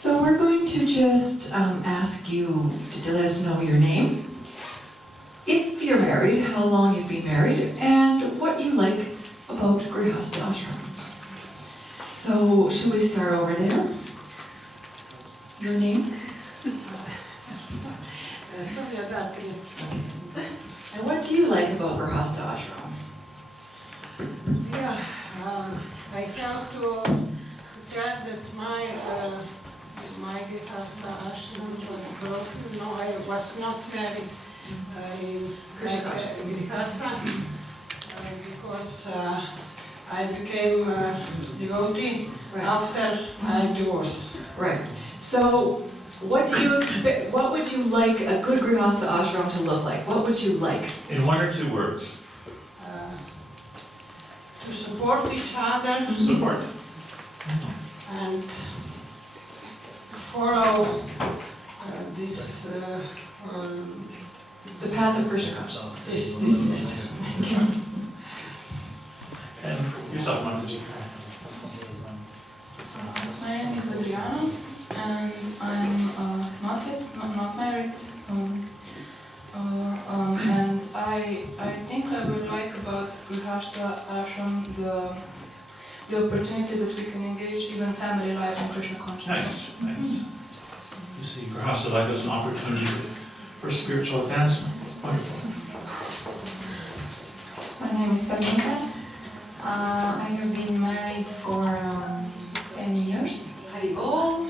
So we're going to just ask you to let us know your name, if you're married, how long you've been married, and what you like about Grihasta Ashram. So, should we start over there? Your name? And what do you like about Grihasta Ashram? Yeah, I have to tell that my Grihasta Ashram was broken. No, I was not married in Grihasta because I became a devotee after I divorced. Right. So, what do you expect? What would you like a good Grihasta Ashram to look like? What would you like? In 1 or 2 words. To support each other. Support. And follow this. The path of Krishna consciousness. This. And yourself, Mataji. My name is Adriana, and I'm not married. And I think I would like about Grihasta Ashram the opportunity that we can engage even family life in Krishna consciousness. Nice. You see, Grihasta life as an opportunity for spiritual advancement. Wonderful. My name is Samantha. I have been married for 10 years. Haribol.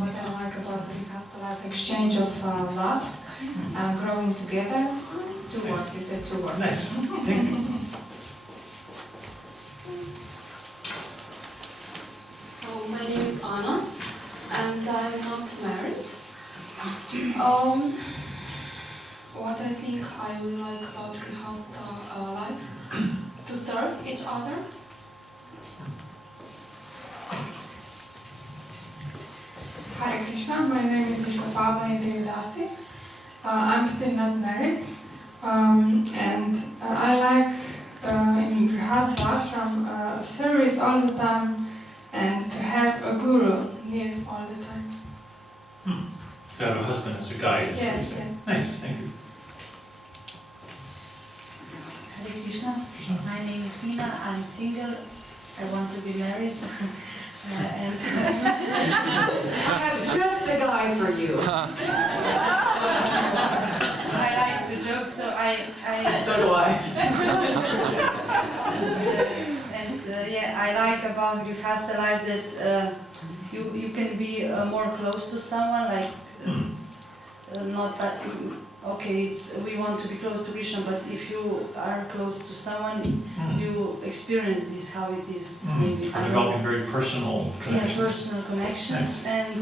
What I like about Grihasta life, exchange of love, growing together. 2 words, you said 2 words. Nice. Thank you. So my name is Anna, and I'm not married. What I think I will like about Grihasta life, to serve each other. Hare Krishna, my name is dasi. I'm still not married, and I like in Grihasta Ashram service all the time and to have a guru near all the time. To have a husband as a guide. Is what you're Yes, saying. yes. Nice, thank you. Hare Krishna, my name is Nina, I'm single, I want to be married. And Just the guy for you. I like to joke, so I So do I. yeah, I like about Grihasta life that you can be more close to someone, like not that. Okay, we want to be close to Krishna, but if you are close to someone, you experience this, how it is. Maybe. Developing very personal connections. Yeah, personal connections. Nice. And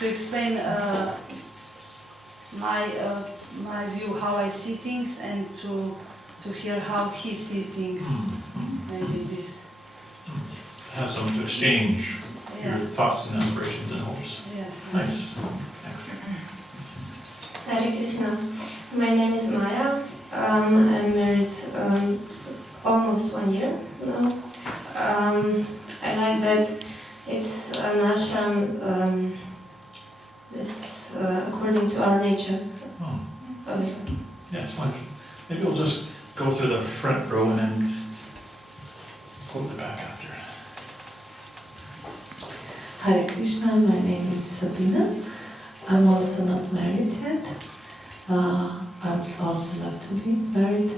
to explain my view, how I see things, and to hear how he sees things. Maybe this. Have someone to exchange Yeah. your thoughts and aspirations and hopes. Yes. Nice. Hare Krishna. My name is Maya. I'm married almost 1 year now. I like that it's an ashram that's according to our nature. Yes, wonderful. Maybe we'll just go through the front row and then go to the back after. Hare Krishna, my name is Sabina. I'm also not married yet. I would also love to be married.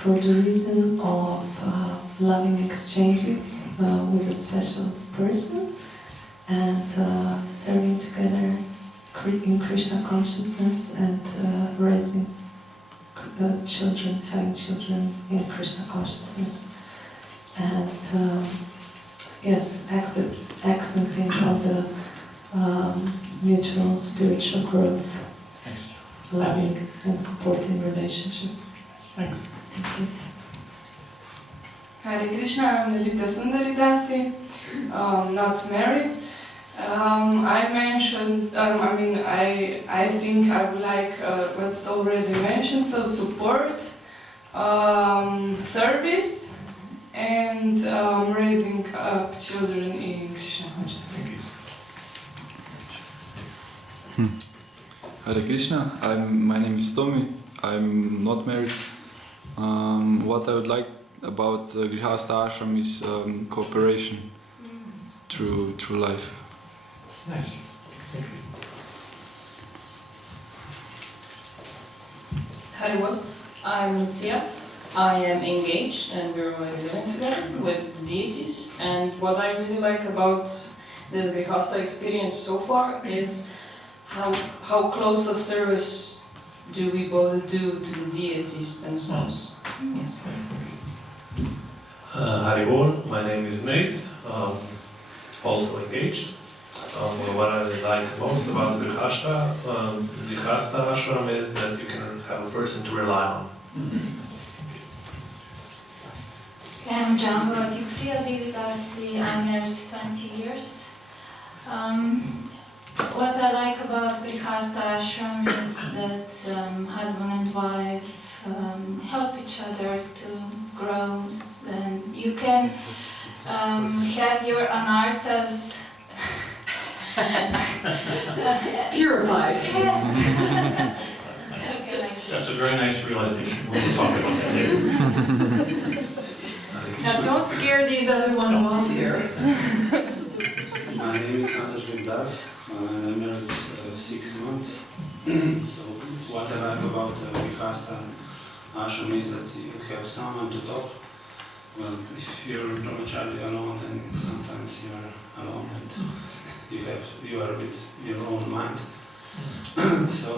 For the reason of loving exchanges with a special person and serving together in Krishna consciousness and raising children, having children in Krishna consciousness. And yes, accenting on the mutual spiritual growth, Nice. loving and supporting relationship. Thank you. Thank you. Hare Krishna, I'm Lalita Sundari Dasi, not married. I mentioned, I think I would like what's already mentioned, so support, service, and raising up children in Krishna consciousness. Hare Krishna, my name is Tommy, I'm not married. What I would like about Grihasta Ashram is cooperation through life. Nice. Thank you. Hello, I'm Lucia. I am engaged and we're already living together with the deities. And what I really like about this Grihasta experience so far is how close a service do we both do to the deities themselves. Yes. Haribol, my name is Nate, also engaged. What I like most about Grihasta Ashram is that you can have a person to rely on. I'm dasi. I'm married 20 years. What I like about Grihasta Ashram is that husband and wife help each other to grow, and you can have your anarthas purified. Yes. That's a very nice realization. We'll talk about that later. Now don't scare these other ones off here. My name is Grihasta. I'm married 6 months. So what I like about Grihasta Ashram is that you have someone to talk. Well, if you're brahmachari alone, then sometimes you're alone and you are with your own mind. So,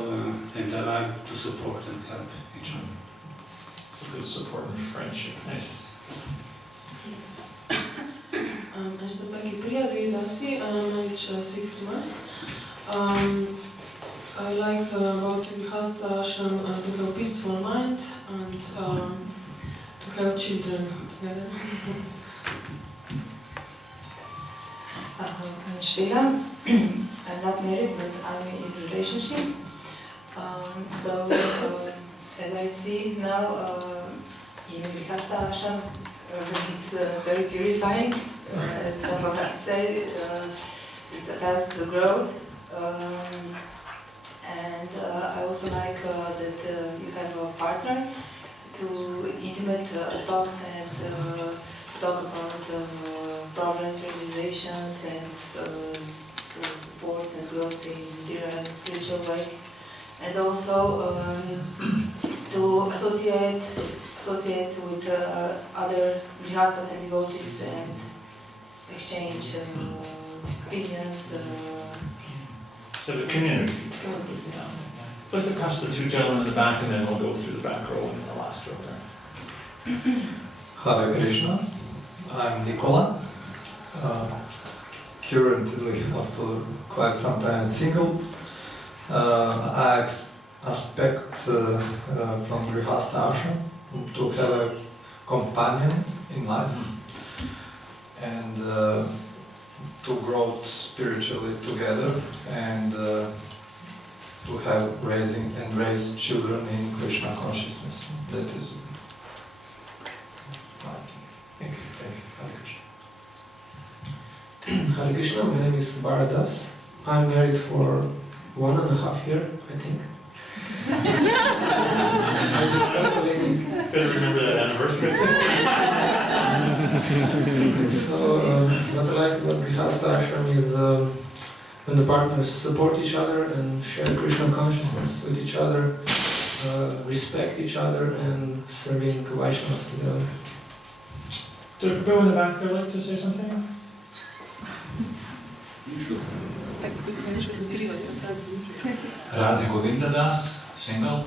and I like to support and help each other. It's a good support and friendship. Nice. I'm dasi. I'm married 6 months. I like about Grihasta Ashram to have peaceful mind and to have children together. I'm Shvila. I'm not married, but I'm in a relationship. As I see now in Grihasta Ashram, it's very purifying. As Prabhupada said, it's a fast growth. And I also like that you have a partner to intimate talks and talk about problems, realizations, and to support and growth in material and spiritual way. And also to associate with other grihastas and devotees and exchange opinions. So the community. Look across the two gentlemen in the back, and then we'll go through the back row and the last row there. Hare Krishna. I'm Nicola. Currently, after quite some time, single. I expect from Grihasta Ashram to have a companion in life and to grow spiritually together and to have raise children in Krishna consciousness. That is right. Thank you. Hare Krishna, my name is Baradas. I'm married for 1.5 years, I think. I'm just calculating. Better remember that anniversary. So, what I like about Grihasta Ashram is when the partners support each other and share Krishna consciousness with each other, respect each other, and serving Vaishnavas together. Did Prabhu in the back there like to say something? Radhe Govindadas, single.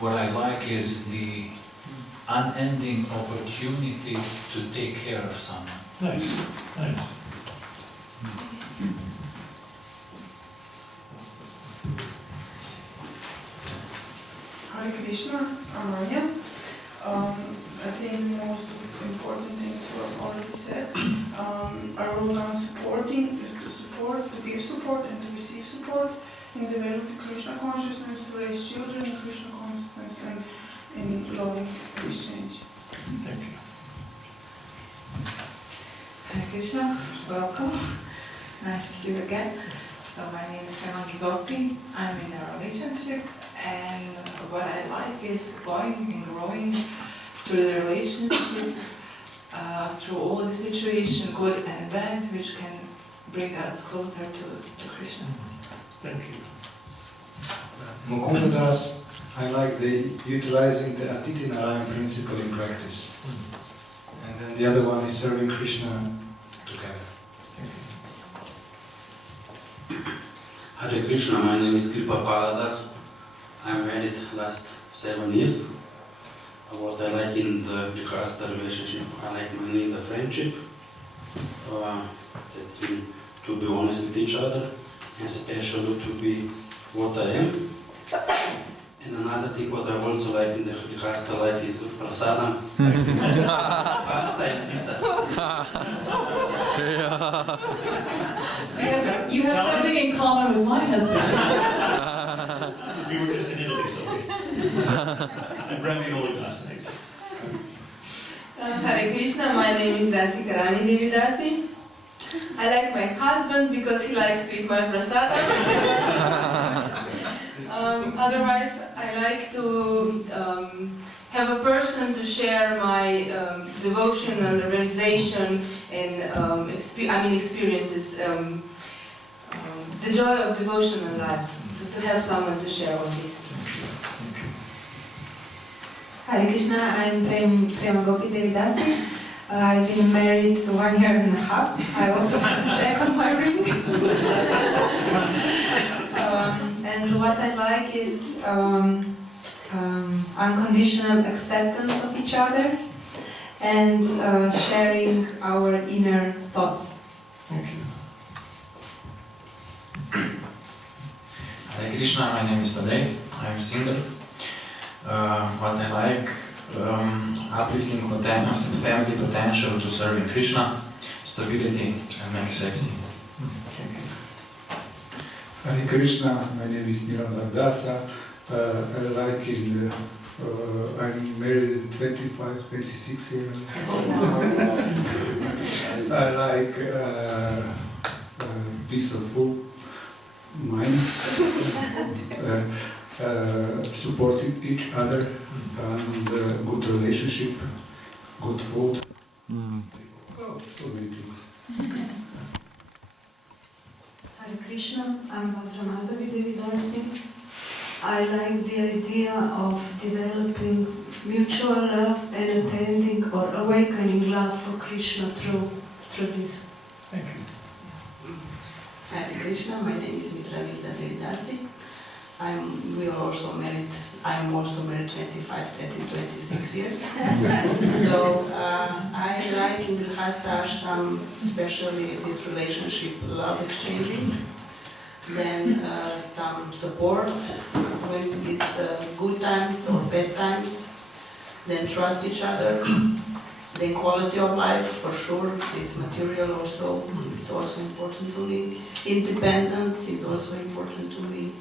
What I like is the unending opportunity to take care of someone. Nice, nice. Hare Krishna, I'm Anya. I think the most important things were already said. I wrote down supporting, to support, to give support and to receive support in developing Krishna consciousness, to raise children in Krishna consciousness and in loving exchange. Krishna, welcome. Nice to see you again. So my name is Kamanki Gopi. I'm in a relationship, and what I like is going and growing through the relationship, through all the situation, good and bad, which can bring us closer to Krishna. Thank you. Mukunda Das, I like the utilizing the Atiti Narayan principle in practice. And then the other one is serving Krishna together. Hare Krishna, my name is Kripa Paladas. I'm married last 7 years. What I like in the Grihasta relationship, I like mainly the friendship. That's to be honest with each other, and especially to be what I am. And another thing what I also like in the Grihasta life is good prasadam. Pasta and pizza. You have something in common with my husband. We were just in Italy, so and ravioli last night. Hare Krishna, my name is Dasi Karani Devi Dasi. I like my husband because he likes to eat my prasada. Otherwise, I like to have a person to share my devotion and realization and experiences, the joy of devotion in life, to have someone to share all this. Hare Krishna, I'm Prema Gopi Devi Dasi. I've been married 1 year and a half. I also check on my ring. And what I like is unconditional acceptance of each other and sharing our inner thoughts. Thank you. Hare Krishna, my name is Tadej. I'm single. What I like, uplifting family potential to serving Krishna, stability and make safety. Hare Krishna, my name is Niranda Dasa. I like I'm married 26 years. I like peaceful mind, supporting each other, and good relationship, good food. So many things. Hare Krishna, I'm Bhadramadavi Devi Dasi. I like the idea of developing mutual love and attending or awakening love for Krishna through this. Thank you. Hare Krishna, my name is Mitranita Devi Dasi. We are also married. I am also married 26 years. So I like in Grihasta Ashram, especially this relationship, love exchanging. Then some support when it's good times or bad times. Then trust each other. Then quality of life, for sure. This material also, it's also important to me. Independence is also important to me.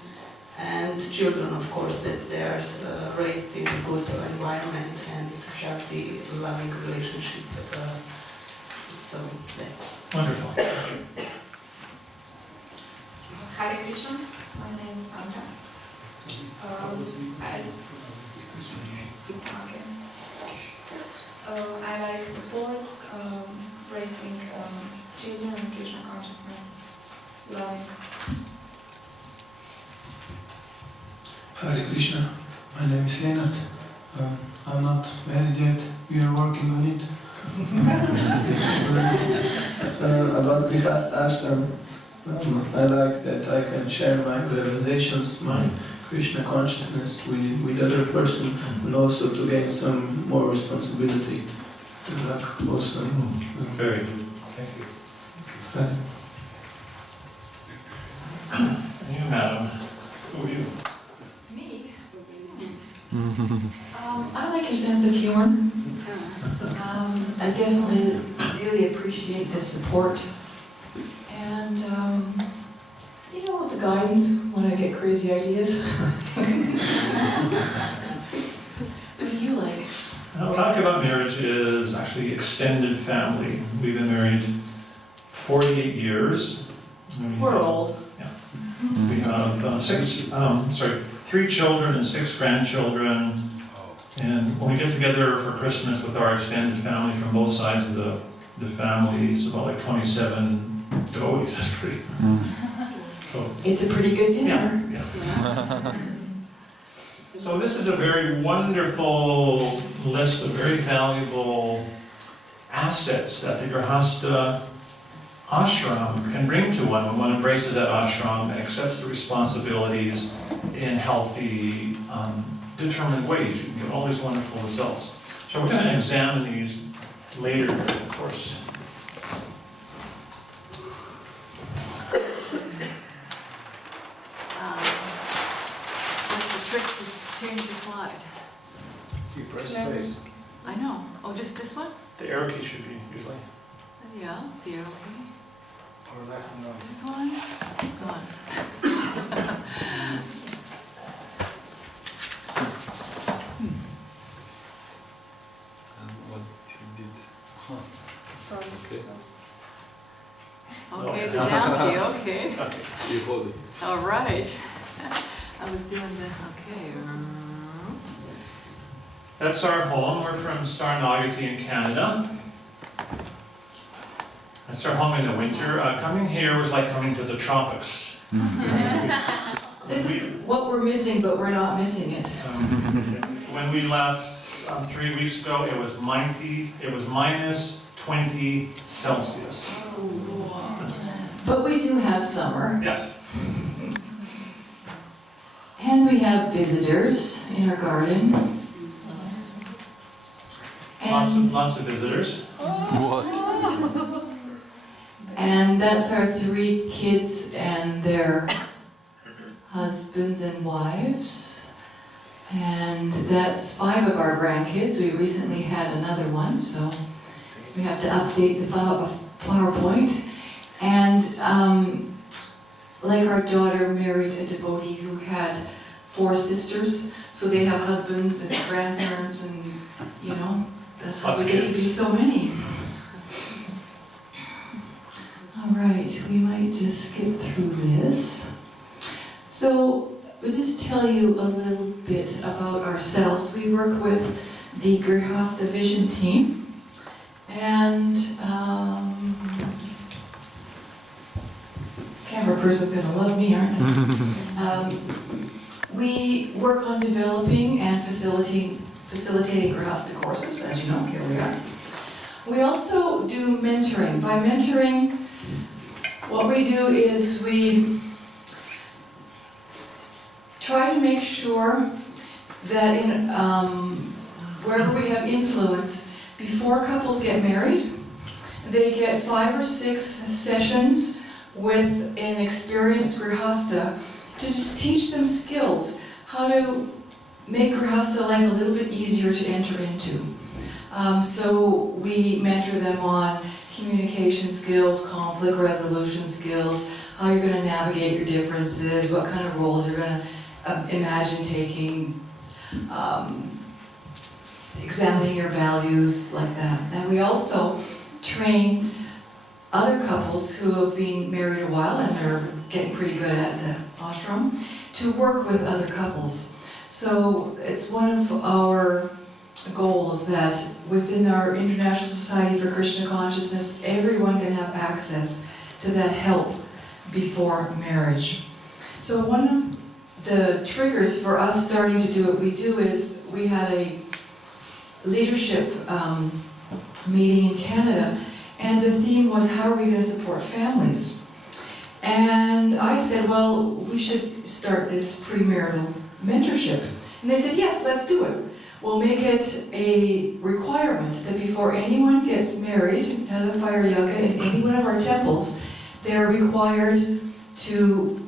And children, of course, that they are raised in a good environment and have the loving relationship. So that's wonderful. Hare Krishna, my name is Sandra. I like support, raising children in Krishna consciousness, loving. Hare Krishna, my name is Leonard. I'm not married yet, we are working on it. About Grihasta Ashram, I like that I can share my realizations, my Krishna consciousness with other person, and also to gain some more responsibility. Like also, very good. Thank you. And you, madam, who are you? Me? I like your sense of humor. I definitely really appreciate the support. And, the guidance when I get crazy ideas. What do you like? What I like about marriage is actually extended family. We've been married 48 years. We're old. Yeah. We have 3 children and 6 grandchildren. And when we get together for Christmas with our extended family from both sides of the family, it's about like 27 devotees. That's pretty. So, it's a pretty good dinner. Yeah. So this is a very wonderful list of very valuable assets that the Grihasta ashram can bring to one when one embraces that ashram and accepts the responsibilities in healthy, determined ways. You can get all these wonderful results. So we're going to examine these later in the course. What's the trick to change the slide? You press space. I know. Oh, just this one? The arrow key should be usually. Yeah, the arrow key. Or left and right. This one? This one. What you did? Okay. Okay, the down key, okay. You hold it. All right. I was doing the, okay. That's our home. We're from Sarnagati in Canada. That's our home in the winter. Coming here was like coming to the tropics. This is what we're missing, but we're not missing it. When we left 3 weeks ago, it was minus 20 Celsius. But we do have summer. Yes. And we have visitors in our garden. And, Lots of visitors. and that's our 3 kids and their husbands and wives. And that's 5 of our grandkids. We recently had another one, so we have to update the PowerPoint. And like our daughter married a devotee who had 4 sisters, so they have husbands and grandparents, and that's how we get to be so many. All right, we might just skip through this. So we'll just tell you a little bit about ourselves. We work with the Grihasta Vision team, and camera person's going to love me, aren't they? We work on developing and facilitating Grihasta courses, as you know, here we are. We also do mentoring. By mentoring, what we do is we try to make sure that in wherever we have influence, before couples get married, they get 5 or 6 sessions with an experienced Grihasta to just teach them skills, how to make Grihasta life a little bit easier to enter into. So we mentor them on communication skills, conflict resolution skills, how you're going to navigate your differences, what kind of roles you're going to imagine taking, examining your values, like that. And we also train other couples who have been married a while and are getting pretty good at the ashram to work with other couples. So it's one of our goals that within our International Society for Krishna Consciousness, everyone can have access to that help before marriage. So one of the triggers for us starting to do what we do is we had a leadership meeting in Canada, and the theme was, how are we going to support families? And I said, well, we should start this premarital mentorship. And they said, yes, let's do it. We'll make it a requirement that before anyone gets married at the fire yaga in any one of our temples, they're required to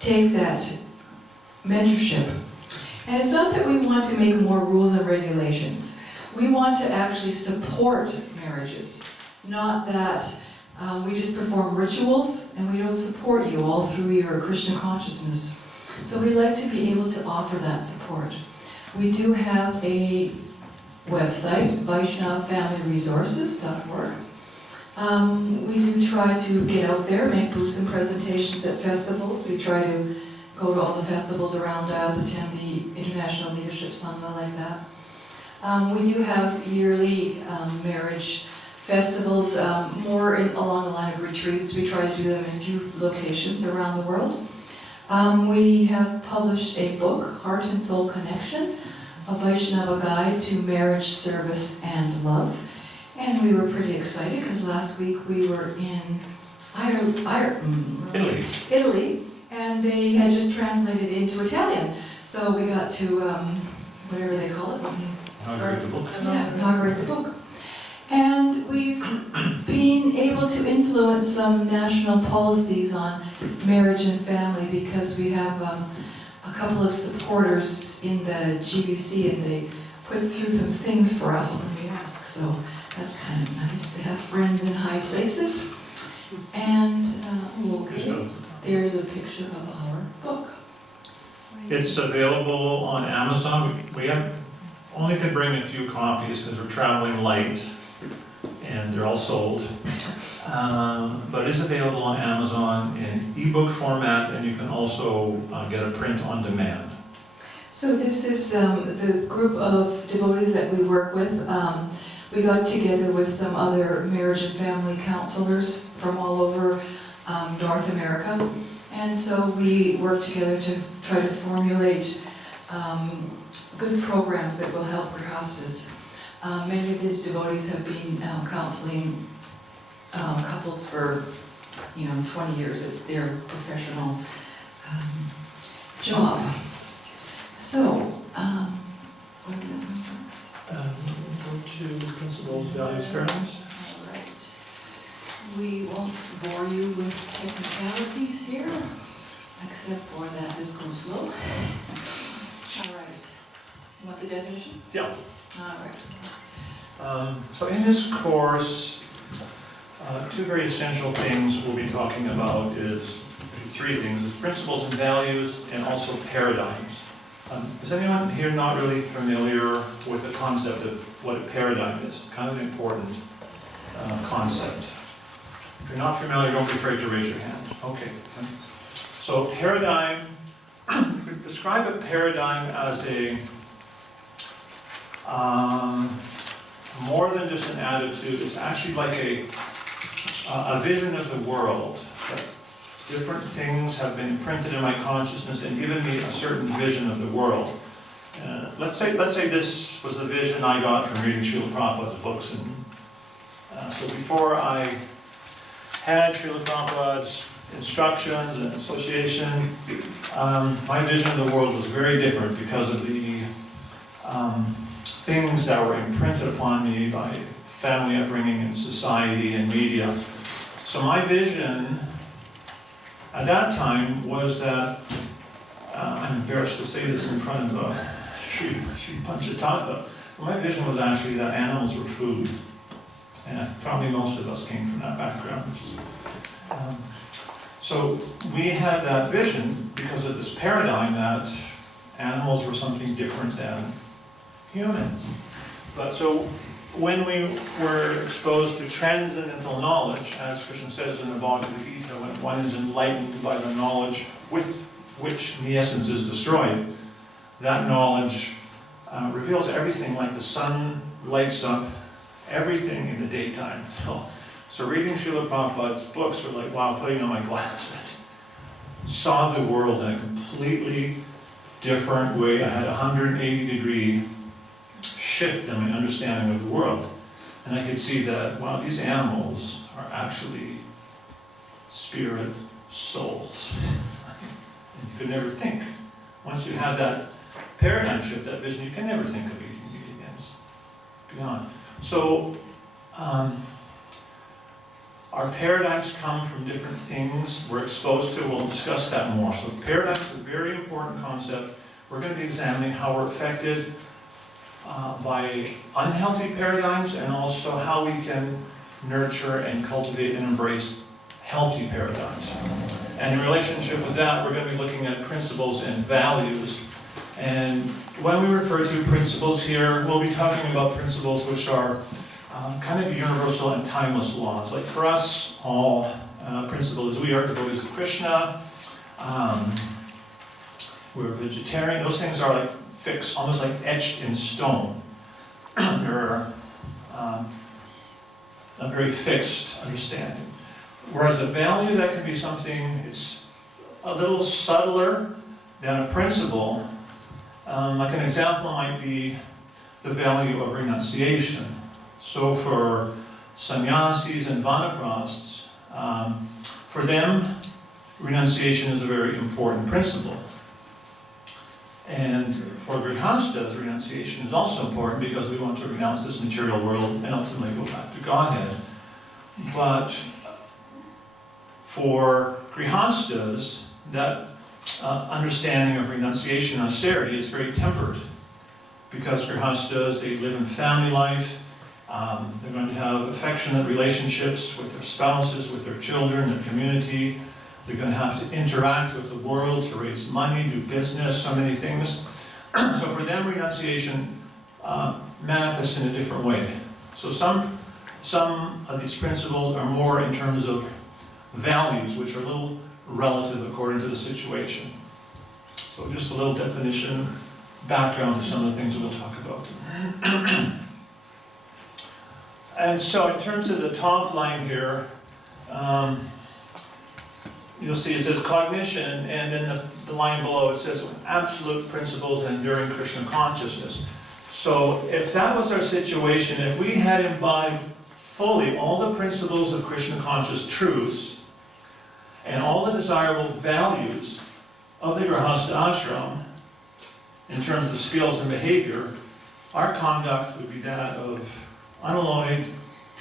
take that mentorship. And it's not that we want to make more rules and regulations. We want to actually support marriages, not that we just perform rituals and we don't support you all through your Krishna consciousness. So we like to be able to offer that support. We do have a website, VaishnavFamilyResources.org. We do try to get out there, make booths and presentations at festivals. We try to go to all the festivals around us, attend the International Leadership Sangha like that. We do have yearly marriage festivals, more along the line of retreats. We try to do them in a few locations around the world. We have published a book, Heart and Soul Connection, a Vaishnava guide to marriage, service, and love. And we were pretty excited because last week we were in Italy, and they had just translated it into Italian. So we got to, whatever they call it, when you start, inaugurate the book. And we've been able to influence some national policies on marriage and family because we have a couple of supporters in the GBC, and they put through some things for us when we ask. So that's kind of nice to have friends in high places. And there's a picture of our book. It's available on Amazon. We only could bring a few copies because we're traveling light, and they're all sold. But it's available on Amazon in ebook format, and you can also get a print on demand. So this is the group of devotees that we work with. We got together with some other marriage and family counselors from all over North America. And so we work together to try to formulate good programs that will help Grihastas. Many of these devotees have been counseling couples for 20 years. It's their professional job. So, go to principles, values, paradigms. All right. We won't bore you with technicalities here, except for that this goes slow. All right. You want the definition? Yeah. All right. So in this course, two very essential things we'll be talking about is three things: is principles and values, and also paradigms. Is anyone here not really familiar with the concept of what a paradigm is? It's kind of an important concept. If you're not familiar, don't be afraid to raise your hand. Okay. So paradigm, you could describe a paradigm as a more than just an attitude. It's actually like a vision of the world. Different things have been imprinted in my consciousness and given me a certain vision of the world. Let's say this was the vision I got from reading Srila Prabhupada's books. And so before I had Srila Prabhupada's instructions and association, my vision of the world was very different because of the things that were imprinted upon me by family upbringing and society and media. So my vision at that time was that, I'm embarrassed to say this in front of Sri Panchatattva, my vision was actually that animals were food. And probably most of us came from that background. So we had that vision because of this paradigm that animals were something different than humans. But so when we were exposed to transcendental knowledge, as Krišna says in the Bhagavad Gita, when one is enlightened by the knowledge with which the essence is destroyed, that knowledge reveals everything, like the sun lights up everything in the daytime. So reading Srila Prabhupada's books were like, wow, putting on my glasses. Saw the world in a completely different way. I had a 180-degree shift in my understanding of the world. And I could see that, wow, these animals are actually spirit souls. And you could never think. Once you have that paradigm shift, that vision, you can never think of eating meat again. It's beyond. So, our paradigms come from different things we're exposed to. We'll discuss that more. So paradigms is a very important concept. We're going to be examining how we're affected by unhealthy paradigms, and also how we can nurture and cultivate and embrace healthy paradigms. And in relationship with that, we're going to be looking at principles and values. And when we refer to principles here, we'll be talking about principles which are kind of universal and timeless laws. Like for us, all principles, we are devotees of Krishna, we're vegetarian, those things are like fixed, almost like etched in stone. They're a very fixed understanding. Whereas a value that can be something, it's a little subtler than a principle. Like an example might be the value of renunciation. So for sannyasis and vanaprasts, for them, renunciation is a very important principle. And for grihastas, renunciation is also important because we want to renounce this material world and ultimately go back to Godhead. But for grihastas, that understanding of renunciation, austerity, is very tempered. Because grihastas, they live in family life, they're going to have affectionate relationships with their spouses, with their children, their community. They're going to have to interact with the world to raise money, do business, so many things. So for them, renunciation manifests in a different way. So some of these principles are more in terms of values, which are a little relative according to the situation. So just a little definition, background to some of the things we'll talk about. And so in terms of the top line here, you'll see it says cognition, and then the line below it says absolute principles and enduring Krishna consciousness. So if that was our situation, if we had imbibed fully all the principles of Krishna conscious truths and all the desirable values of the Grihasta ashram in terms of skills and behavior, our conduct would be that of unalloyed,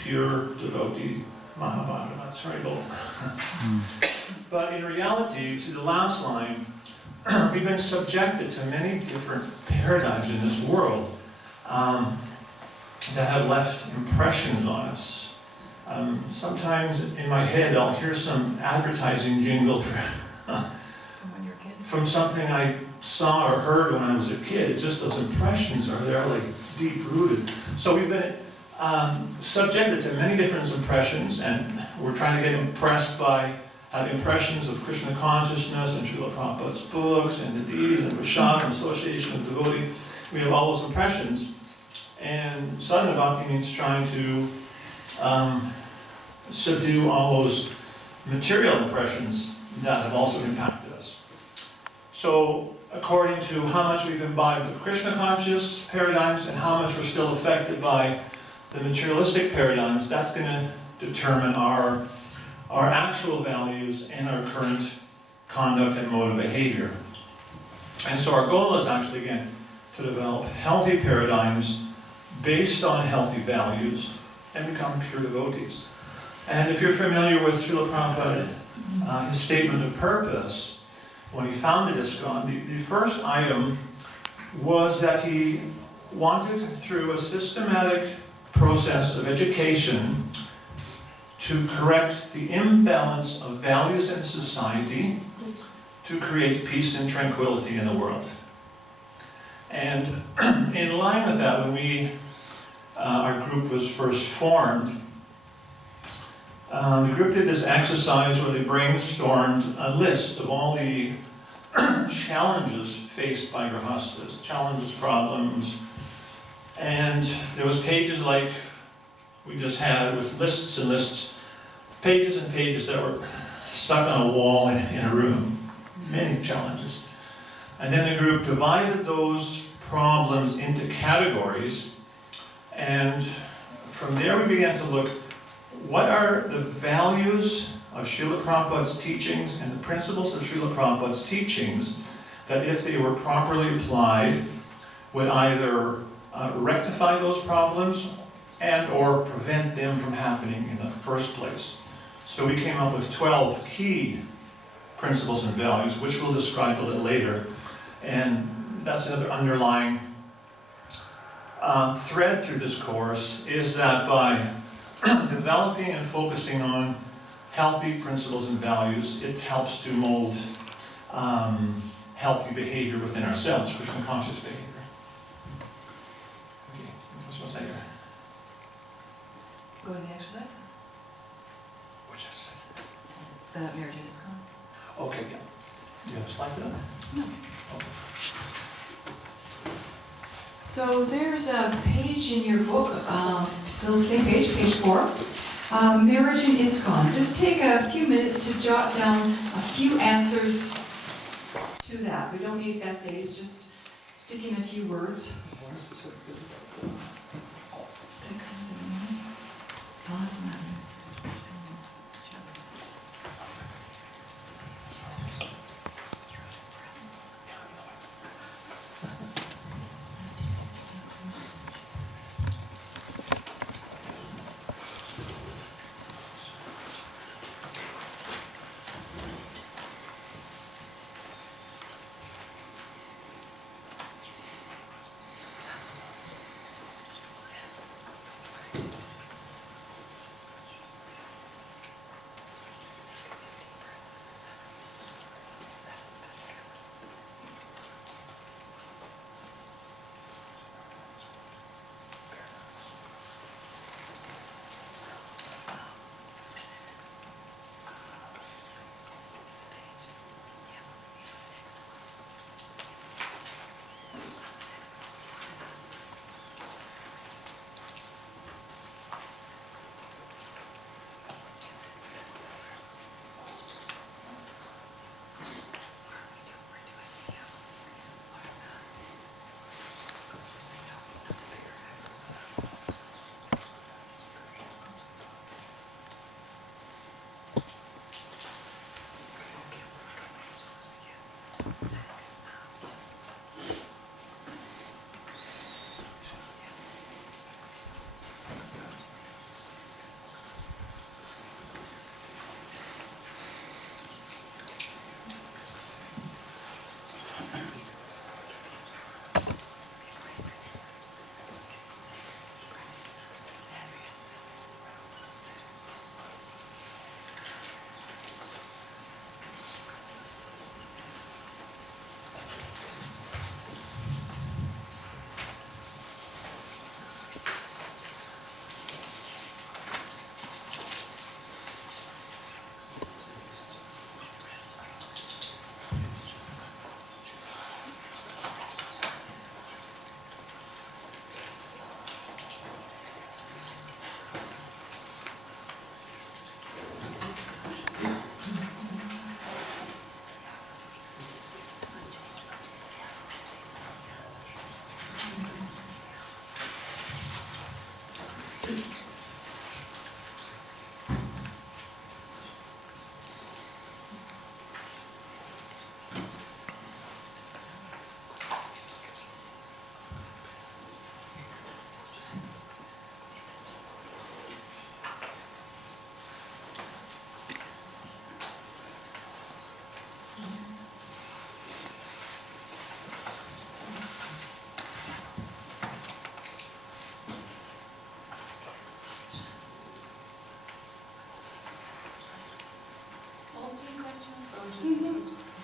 pure devotee Mahabharata. That's very low. But in reality, you see the last line, we've been subjected to many different paradigms in this world that have left impressions on us. Sometimes in my head I'll hear some advertising jingle from something I saw or heard when I was a kid. It's just those impressions are there, like deep-rooted. So we've been subjected to many different impressions, and we're trying to get impressed by impressions of Krishna consciousness and Srila Prabhupada's books and the deities and prasad and association of devotee. We have all those impressions, and sadhana bhakti means trying to subdue all those material impressions that have also impacted us. So according to how much we've imbibed of Krishna conscious paradigms and how much we're still affected by the materialistic paradigms, that's going to determine our actual values and our current conduct and mode of behavior. And so our goal is actually, again, to develop healthy paradigms based on healthy values and become pure devotees. And if you're familiar with Srila Prabhupada, his statement of purpose, when he founded ISKCON, the first item was that he wanted, through a systematic process of education, to correct the imbalance of values in society, to create peace and tranquility in the world. And in line with that, when our group was first formed, the group did this exercise where they brainstormed a list of all the challenges faced by grihastas, challenges, problems, and there was pages like we just had with lists and lists, pages and pages that were stuck on a wall in a room, many challenges. And then the group divided those problems into categories, and from there we began to look, what are the values of Srila Prabhupada's teachings and the principles of Srila Prabhupada's teachings that, if they were properly applied, would either rectify those problems and or prevent them from happening in the first place. So we came up with 12 key principles and values, which we'll describe a little later. And that's another underlying thread through this course, is that by developing and focusing on healthy principles and values, it helps to mold healthy behavior within ourselves, Krishna conscious behavior. Okay, what's my say here? Go to the exercise? Which exercise? The marriage in ISKCON. Okay, yeah. Do you have a slide for that? No. Okay. So there's a page in your book, still the same page, page 4. Marriage in ISKCON. Just take a few minutes to jot down a few answers to that. We don't need essays, just stick in a few words. One specific. That comes in a minute. Last minute.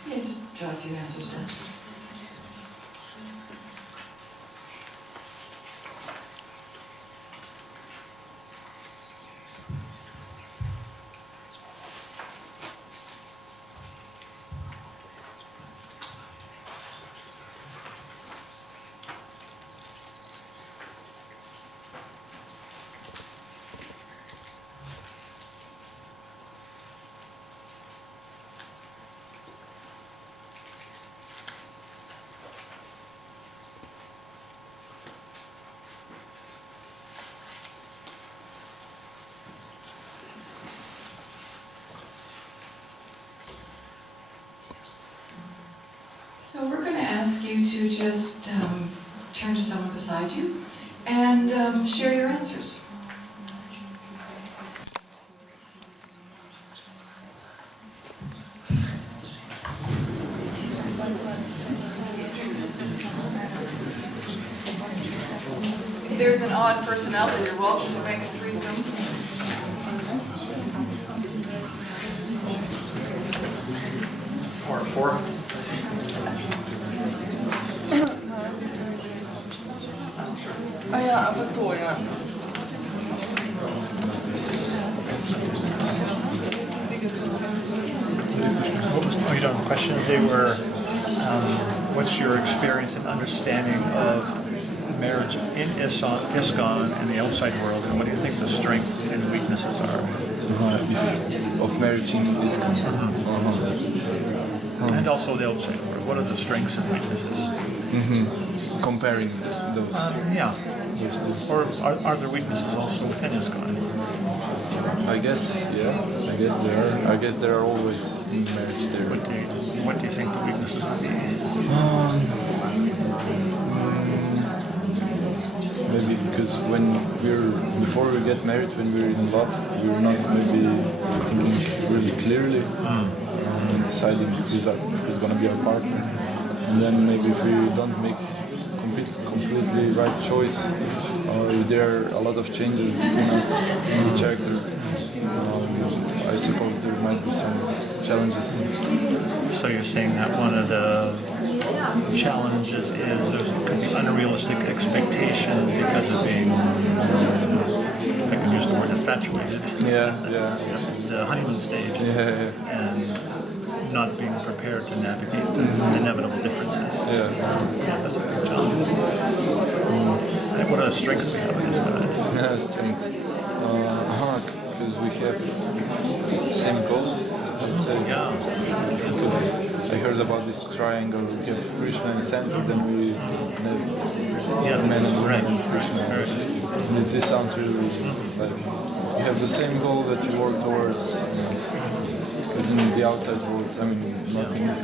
Yeah, just jot a few answers down. So we're going to ask you to just turn to someone beside you and share your answers. If there's an odd person out there, you're welcome to make a threesome. Or four. А я готова. Oh, you don't have questions? They were, what's your experience and understanding of marriage in ISKCON and the outside world, and what do you think the strengths and weaknesses are? Of marriage in ISKCON. And also the outside world. What are the strengths and weaknesses? Comparing those. Yeah. Or are there weaknesses also within ISKCON? I guess there are always in marriage there. What do you think the weaknesses would be? Maybe because before we get married, when we were in love, we were not maybe thinking really clearly and deciding who's going to be our partner. And then maybe if we don't make completely right choice, there are a lot of changes in the character. I suppose there might be some challenges. So you're saying that one of the challenges is there's unrealistic expectations because of being, I can use the word infatuated. The honeymoon stage. And not being prepared to navigate the inevitable differences. That's a big challenge. And what are the strengths we have in this guy? Strengths. Because we have same goal. I heard about this triangle. If Krišna in the center, then we right. And this sounds really good. We have the same goal that you work towards. Because in the outside world, nothing it's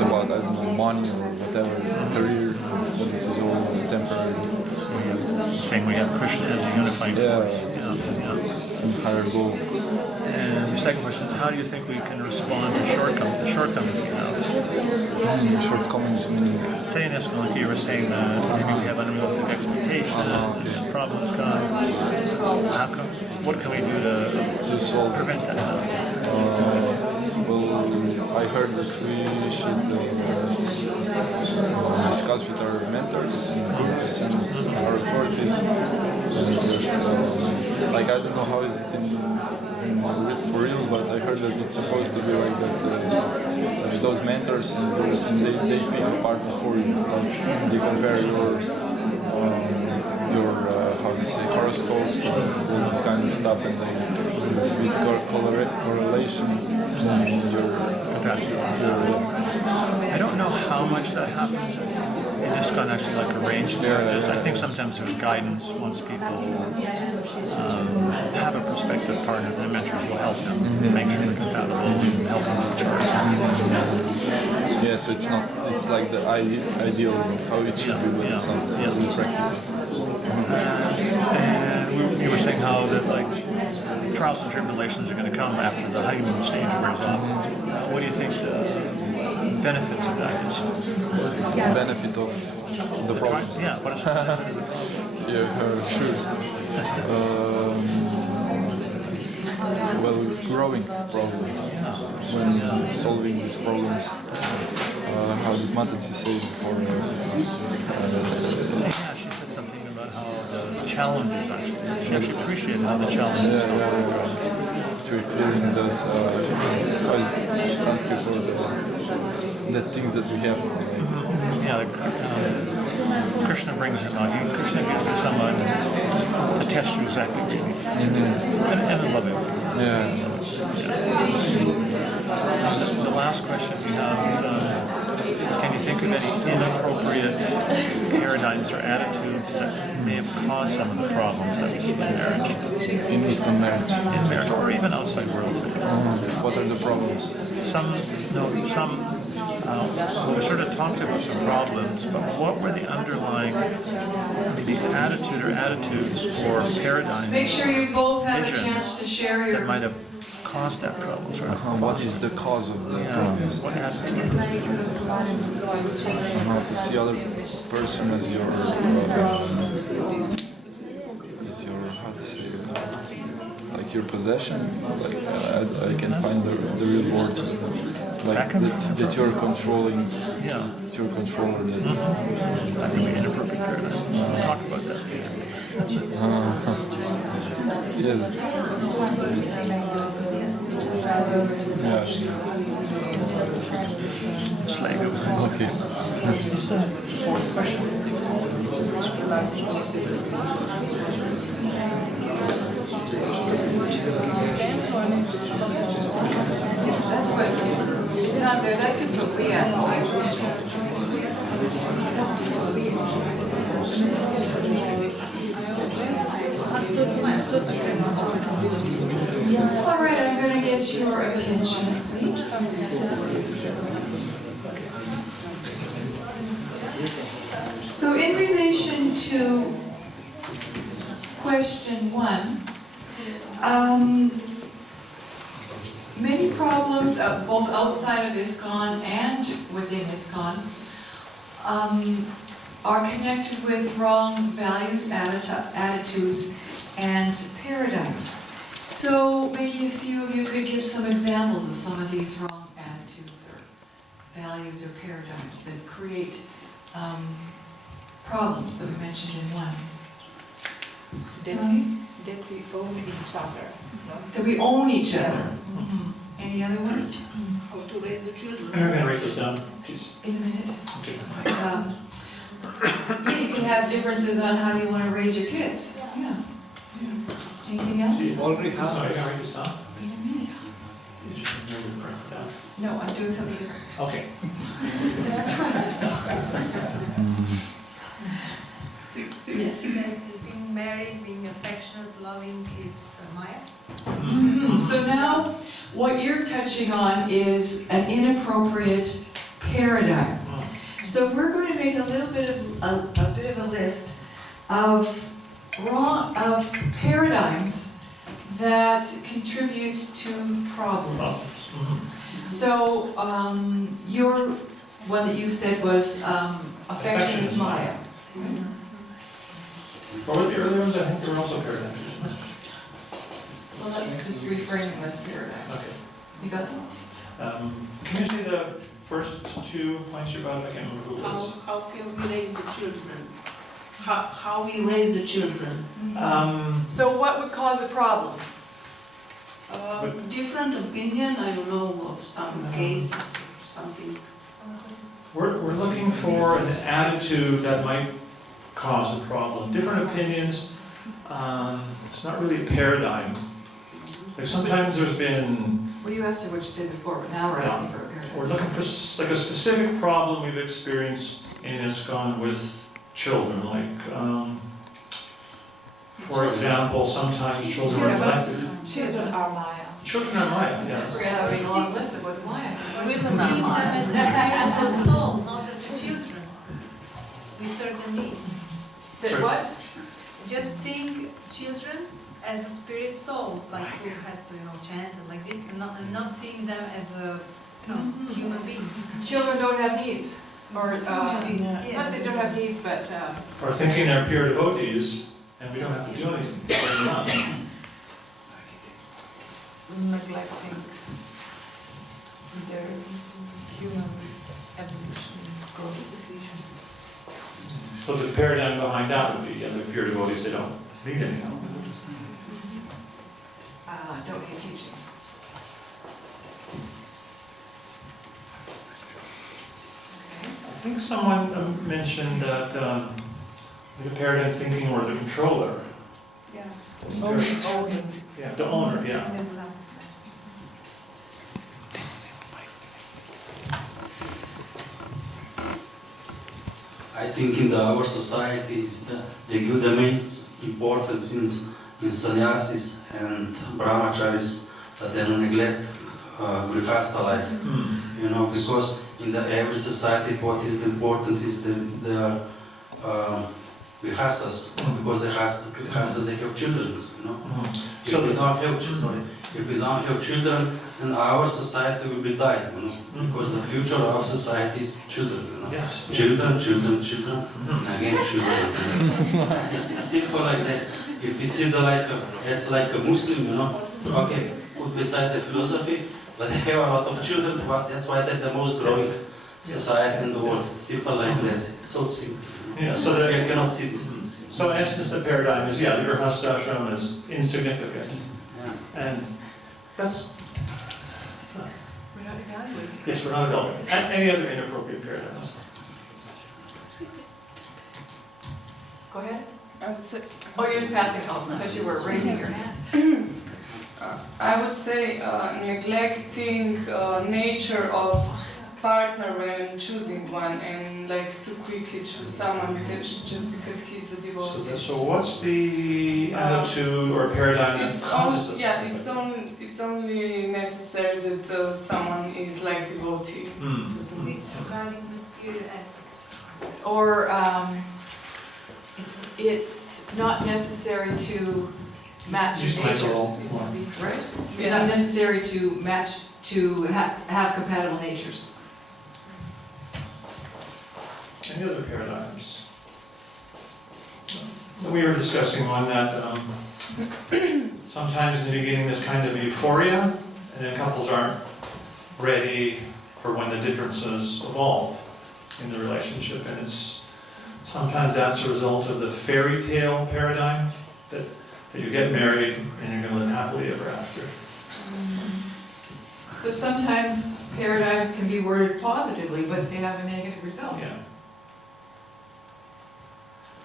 about, I don't know, money or whatever, career. This is all temporary. Saying we have Krišna as a unifying force. Some higher goal. And the second question is, how do you think we can respond to shortcomings we have? Shortcomings meaning? Say in ISKCON, like you were saying that maybe we have unrealistic expectations and problems come. What can we do to prevent that? I heard that we should discuss with our mentors and our authorities. Like, I don't know how is it in real, but I heard that it's supposed to be like those mentors and they be a partner for you. They prepare your horoscopes, this kind of stuff, and it's correlation. I don't know how much that happens in ISKCON, actually, like arranged marriages. I think sometimes there's guidance once people have a prospective partner, their mentors will help them make sure they're compatible and help them with choice. Yes, it's not, it's like the ideal how it should be. And you were saying how that like trials and tribulations are going to come after the honeymoon stage wears off. What do you think the benefits of that is? The benefit of the problems? Yeah, what is the benefit? Sure. Well, growing problems, solving these problems. What did you say? Yeah, she said something about how the challenges actually. She actually appreciated how the challenges the things that we have. Yeah, Krišna brings it on. Krišna gives you someone to test you exactly what you need. And I love it. The last question we have is, can you think of any inappropriate paradigms or attitudes that may have caused some of the problems that we see in marriage, or even outside world? What are the problems? We sort of talked about some problems, but what were the underlying maybe attitude or attitudes or paradigms? Make sure you both have a chance to share your... That might have caused that problem. Sort of. What is the cause of the problems? What attitude? To see other person as your like your possession. I can find the real word. That you're controlling. Yeah. That you're controlling. That could be inappropriate paradigm. We'll talk about that. Yeah. That's what, it's not good, that's just what we asked. That's just what we All right, I'm going to get your attention, please. So in relation to question 1, many problems, both outside of ISKCON and within ISKCON, are connected with wrong values, attitudes, and paradigms. So maybe a few of you could give some examples of some of these wrong attitudes or values or paradigms that create problems that we mentioned in 1. That we own each other. That we own each other. Any other ones? How to raise the children. I'm going to write those down, please. In a minute. Okay. Yeah, you can have differences on how you want to raise your kids. Yeah. Anything else? Sorry, can I write this down? In a minute. You should remember to write it down. No, I'm doing something different. Okay. Trust me. Yes. Being married, being affectionate, loving is Maya. So now, what you're touching on is an inappropriate paradigm. So we're going to make a little bit of a list of paradigms that contribute to problems. So your one that you said was affection is Maya. What were the earlier ones? I think they were also paradigms. Well, let's just reframe them as paradigms. Okay. You got them? Can you say the first 2 points you brought up? I can't remember who it was. How can we raise the children? How we raise the children? So what would cause a problem? Different opinion, I don't know, of some cases, something. We're looking for an attitude that might cause a problem. Different opinions, it's not really a paradigm. Like sometimes there's been... Well, you asked her what you said before, but now we're asking for a paradigm. We're looking for like a specific problem we've experienced in ISKCON with children. Like, for example, sometimes children are neglected. Children are Maya. Children are Maya, yes. We're going to have a long list of what's Maya. Women are Maya. As the parents of soul, not as the children. With certain needs. That what? Just seeing children as a spirit soul, like who has to, chant and like this, and not seeing them as a, human being. Children don't have needs. Or, Yes. not they don't have needs, but... Or thinking they're pure devotees, and we don't have to do anything. They're not. Neglecting their human evolution, growth. So the paradigm behind that would be, yeah, they're pure devotees, they don't need any help. Don't need teaching. I think someone mentioned that the paradigm thinking or the controller. Yeah. Yeah, the owner, yeah. I think in our society the good remains important since in sannyasis and brahmacharis that they neglect grihasta life. Because in every society what is important is they are grihastas, because grihastas they have children, If we don't have children, if we don't have children, then our society will be dying, because the future of our society is children, Yes. Children, and again children. It's simple like this. If we see it's like a Muslim, okay, put beside the philosophy, but they have a lot of children, but that's why they're the most growing society in the world. Simple like this. It's so simple. Yeah, so that you cannot see this. So in essence, the paradigm is, the Grihasta ashram is insignificant. And that's Yes, we're not developing. Any other inappropriate paradigms? Go ahead. I would say, Oh, you're just passing, oh, I thought you were raising your hand. I would say neglecting nature of partner when choosing one, and like to quickly choose someone just because he's a devotee. So what's the attitude or paradigm that causes us? Yeah, it's only necessary that someone is like devotee. Disregarding the material aspects. Or it's not necessary to match Use your my natures, role. right? Yes. Not necessary to match, to have compatible natures. Any other paradigms? We were discussing one that sometimes in the beginning there's kind of euphoria, and then couples aren't ready for when the differences evolve in the relationship, and sometimes that's a result of the fairy tale paradigm, that you get married and you're going to live happily ever after. So sometimes paradigms can be worded positively, but they have a negative result. Yeah.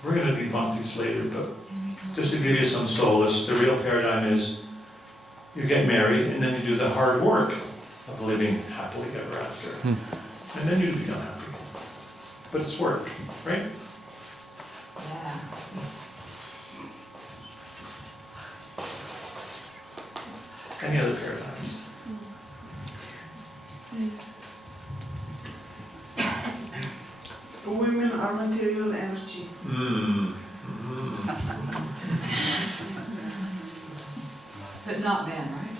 We're going to debunk these later, but just to give you some solace, the real paradigm is you get married and then you do the hard work of living happily ever after. And then you become happy. But it's work, right? Yeah. Any other paradigms? Women are material energy. But not men, right?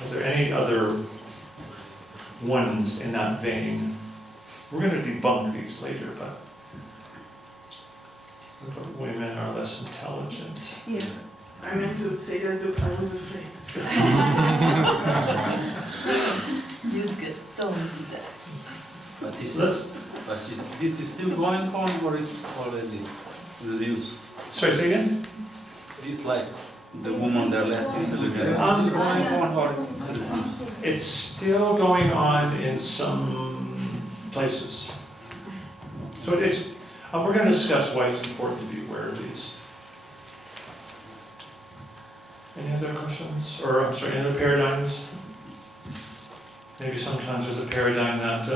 Are there any other ones in that vein? We're going to debunk these later, but women are less intelligent. Yes, I meant to say that, but I was afraid. You'd get stoned to death. But this is still going on, or is already reduced? Sorry, say again? It's like the woman, they're less intelligent. It's still going on, or it's reduced? It's still going on in some places. So we're going to discuss why it's important to be aware of these. Any other questions? Or, I'm sorry, any other paradigms? Maybe sometimes there's a paradigm that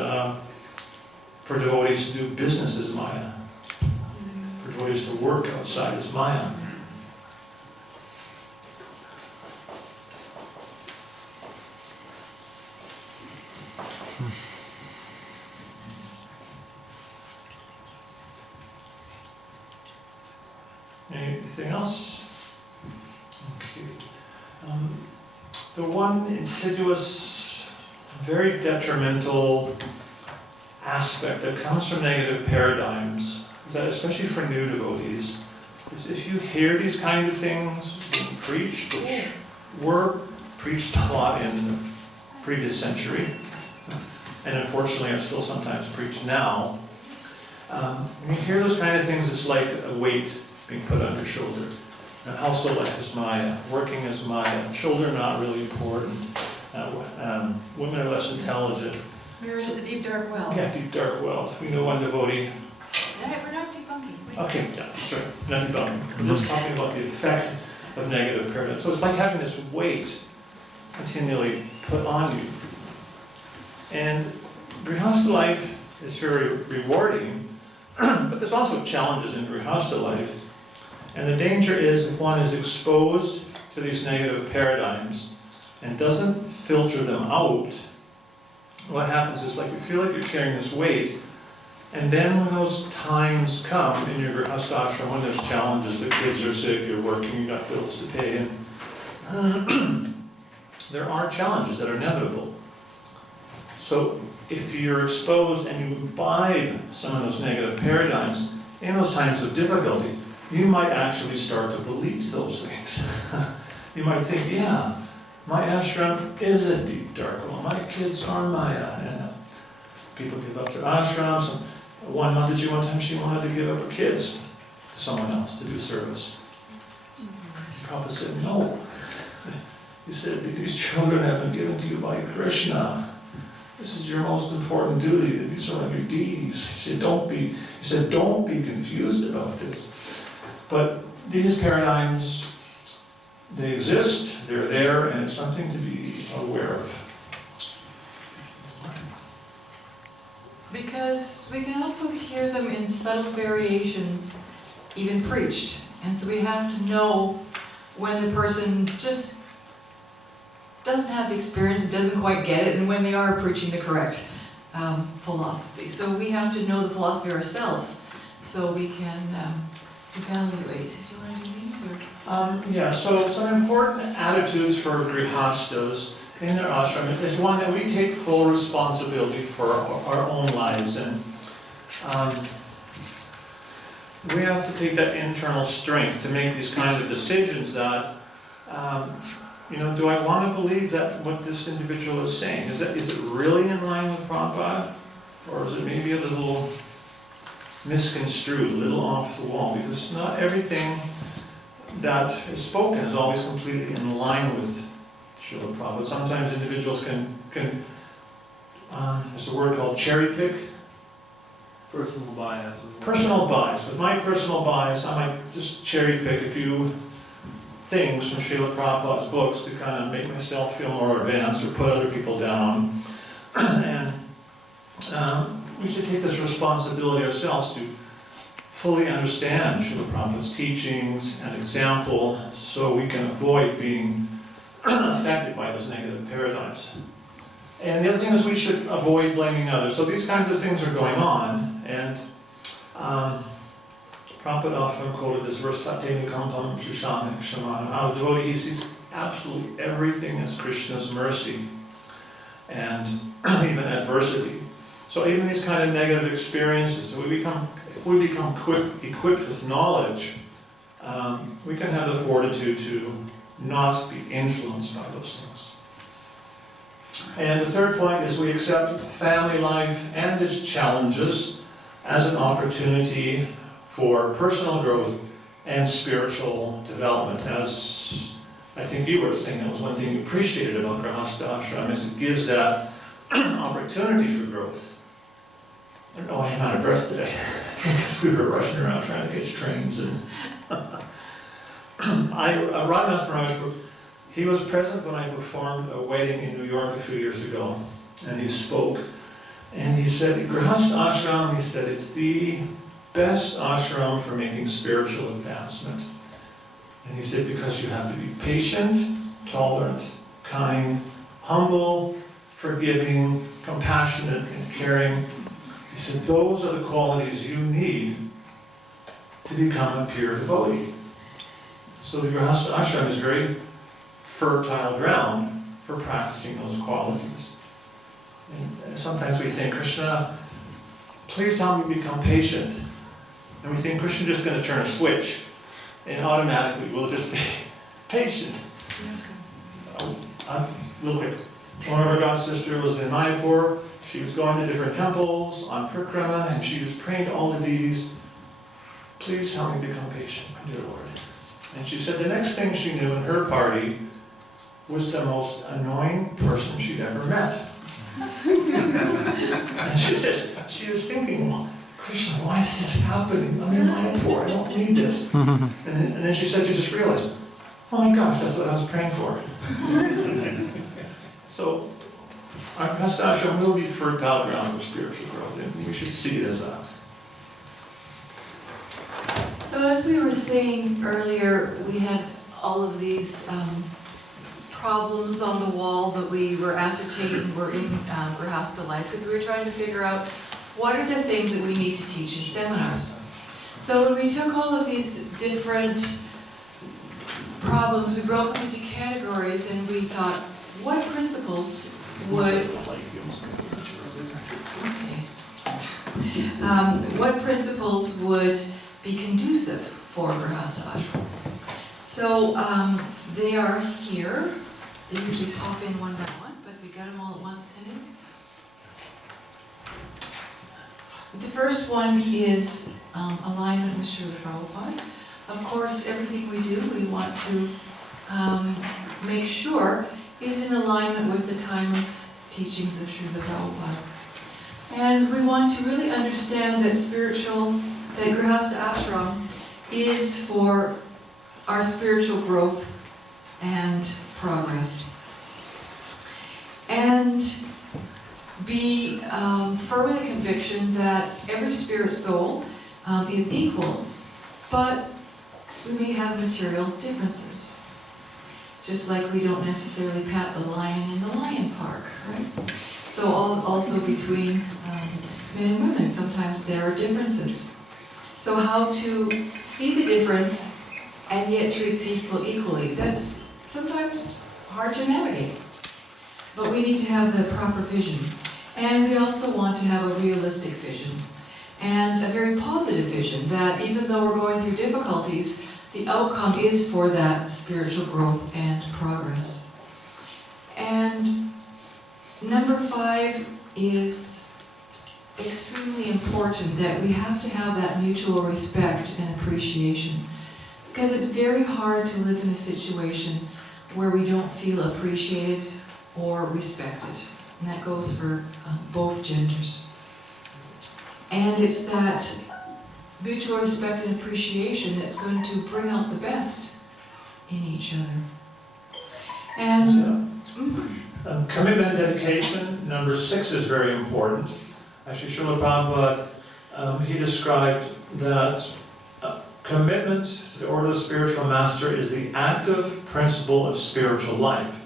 for devotees to do business is Maya. For devotees to work outside is Maya. Anything else? Okay. The one insidious, very detrimental aspect that comes from negative paradigms, is that especially for new devotees, is if you hear these kind of things being preached, which were preached a lot in the previous century, and unfortunately are still sometimes preached now, when you hear those kind of things, it's like a weight being put on your shoulder. And also life is Maya, working as Maya, children not really important, women are less intelligent. Marriage is a deep dark well. Yeah, deep dark wells. We know one devotee. We're not debunking. Okay, yeah, sure, not debunking. We're just talking about the effect of negative paradigms. So it's like having this weight continually put on you. And Grihasta life is very rewarding, but there's also challenges in Grihasta life. And the danger is if one is exposed to these negative paradigms and doesn't filter them out, what happens is like you feel like you're carrying this weight, and then when those times come in your Grihasta ashram, when there's challenges, the kids are sick, you're working, you've got bills to pay, and there are challenges that are inevitable. So if you're exposed and you imbibe some of those negative paradigms, in those times of difficulty, you might actually start to believe those things. You might think, yeah, my ashram is a deep dark well, my kids are Maya, and people give up their ashrams. And one Mataji, one time she wanted to give up her kids to someone else to do service. Prabhupada said, no. He said, these children have been given to you by Krishna. This is your most important duty. These are like your deeds. He said, don't be confused about this. But these paradigms, they exist, they're there, and it's something to be aware of. Because we can also hear them in subtle variations, even preached. And so we have to know when the person just doesn't have the experience and doesn't quite get it, and when they are preaching the correct philosophy. So we have to know the philosophy ourselves, so we can evaluate. Do you want to do these? Yeah, so some important attitudes for grihastas in their ashram is one that we take full responsibility for our own lives, and we have to take that internal strength to make these kinds of decisions that, do I want to believe that what this individual is saying, is it really in line with Prabhupada? Or is it maybe a little misconstrued, a little off the wall? Because not everything that is spoken is always completely in line with Srila Prabhupada. Sometimes individuals can there's a word called cherry pick. Personal bias as well. Personal bias. With my personal bias, I might just cherry pick a few things from Srila Prabhupada's books to kind of make myself feel more advanced or put other people down. And we should take this responsibility ourselves to fully understand Srila Prabhupada's teachings and example so we can avoid being affected by those negative paradigms. And the other thing is we should avoid blaming others. So these kinds of things are going on, and Prabhupada often quoted this verse, Tatena Kampam Shushana Kshamana. Our devotee, he sees absolutely everything as Krishna's mercy and even adversity. So even these kind of negative experiences, if we become equipped with knowledge, we can have the fortitude to not be influenced by those things. And the third point is we accept family life and its challenges as an opportunity for personal growth and spiritual development. As I think you were saying, that was one thing you appreciated about Grihasta Ashram, is it gives that opportunity for growth. Oh, I'm out of breath today because we were rushing around trying to catch trains. And Raghunath Maharaj, he was present when I performed a wedding in New York a few years ago, and he spoke. And he said, Grihasta Ashram, he said, it's the best ashram for making spiritual advancement. And he said, because you have to be patient, tolerant, kind, humble, forgiving, compassionate, and caring. He said, those are the qualities you need to become a pure devotee. So the Grihasta Ashram is very fertile ground for practicing those qualities. And sometimes we think, Krishna, please help me become patient. And we think Krishna's just going to turn a switch, and automatically we'll just be patient. Real quick. One of our god sisters was in Mayapur. She was going to different temples on Prikrama, and she was praying to all the deities, please help me become patient, my dear Lord. And she said the next thing she knew in her party was the most annoying person she'd ever met. And she said, she was thinking, well, Krishna, why is this happening? I'm in Mayapur, I don't need this. And then she said, she just realized, oh my gosh, that's what I was praying for. So, our Grihasta Ashram will be fertile ground for spiritual growth, and we should see it as that. So as we were saying earlier, we had all of these problems on the wall that we were ascertaining were in Grihasta life, because we were trying to figure out what are the things that we need to teach in seminars. So when we took all of these different problems, we broke them into categories, and we thought, what principles would what principles would be conducive for Grihasta Ashram? So they are here. They usually pop in one by one, but we got them all at once today. The first one is alignment with Srila Prabhupada. Of course, everything we do, we want to make sure is in alignment with the timeless teachings of Srila Prabhupada. And we want to really understand that that Grihasta Ashram is for our spiritual growth and progress. And be firm in the conviction that every spirit soul is equal, but we may have material differences. Just like we don't necessarily pat the lion in the lion park, right? So also between men and women, sometimes there are differences. So how to see the difference and yet treat people equally, that's sometimes hard to navigate. But we need to have the proper vision. And we also want to have a realistic vision and a very positive vision that even though we're going through difficulties, the outcome is for that spiritual growth and progress. And number 5 is extremely important, that we have to have that mutual respect and appreciation. Because it's very hard to live in a situation where we don't feel appreciated or respected. And that goes for both genders. And it's that mutual respect and appreciation that's going to bring out the best in each other. And commitment and dedication, number 6 is very important. Actually, Srila Prabhupada, he described that commitment to the order of the spiritual master is the active principle of spiritual life.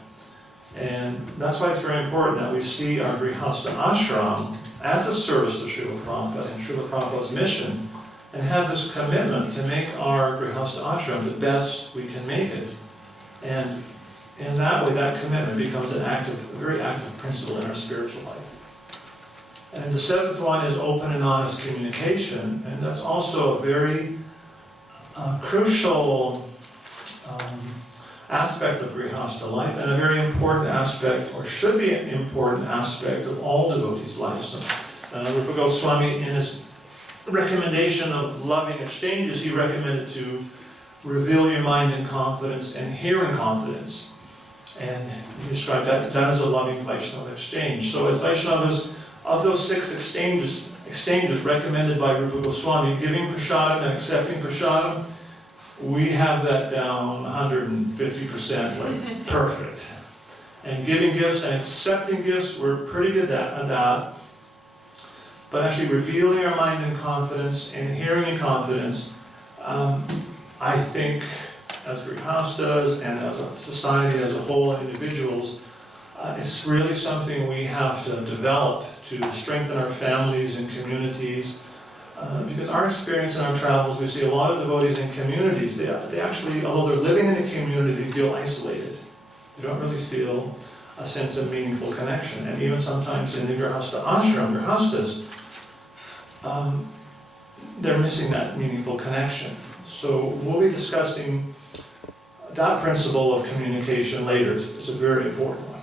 And that's why it's very important that we see our Grihasta Ashram as a service to Srila Prabhupada and Srila Prabhupada's mission, and have this commitment to make our Grihasta Ashram the best we can make it. And in that way, that commitment becomes a very active principle in our spiritual life. And the 7th one is open and honest communication, and that's also a very crucial aspect of Grihasta life, and a very important aspect, or should be an important aspect, of all devotees' lives. Rupa Goswami, in his recommendation of loving exchanges, he recommended to reveal your mind in confidence and hear in confidence. And he described that as a loving Vaishnava exchange. So as Vaishnavas, of those 6 exchanges recommended by Rupa Goswami, giving prasadam and accepting prasadam, we have that down 150%, like perfect. And giving gifts and accepting gifts, we're pretty good at that. But actually revealing our mind in confidence and hearing in confidence, I think as Grihastas and as a society as a whole, and individuals, it's really something we have to develop to strengthen our families and communities. Because our experience in our travels, we see a lot of devotees in communities, they actually, although they're living in a community, feel isolated. They don't really feel a sense of meaningful connection. And even sometimes in the Grihasta Ashram, Grihastas, they're missing that meaningful connection. So we'll be discussing that principle of communication later. It's a very important one.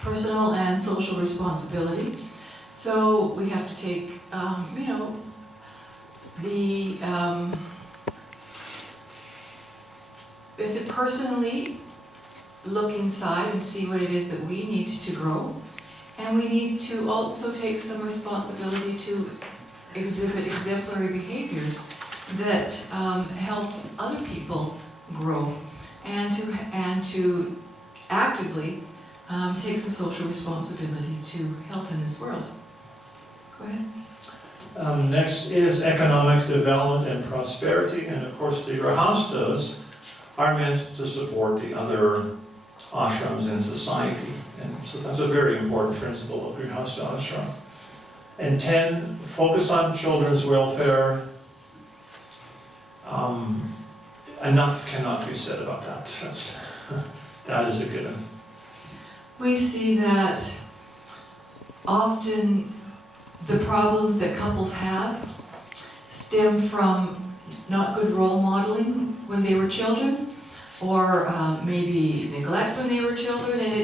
Personal and social responsibility. So we have to take, we have to personally look inside and see what it is that we need to grow. And we need to also take some responsibility to exhibit exemplary behaviors that help other people grow, and to actively take some social responsibility to help in this world. Go ahead. Next is economic development and prosperity, and of course the Grihastas are meant to support the other ashrams in society, and so that's a very important principle of Grihasta Ashram. And 10, focus on children's welfare. Enough cannot be said about that. That is a given. We see that often the problems that couples have stem from not good role modeling when they were children, or maybe neglect when they were children, and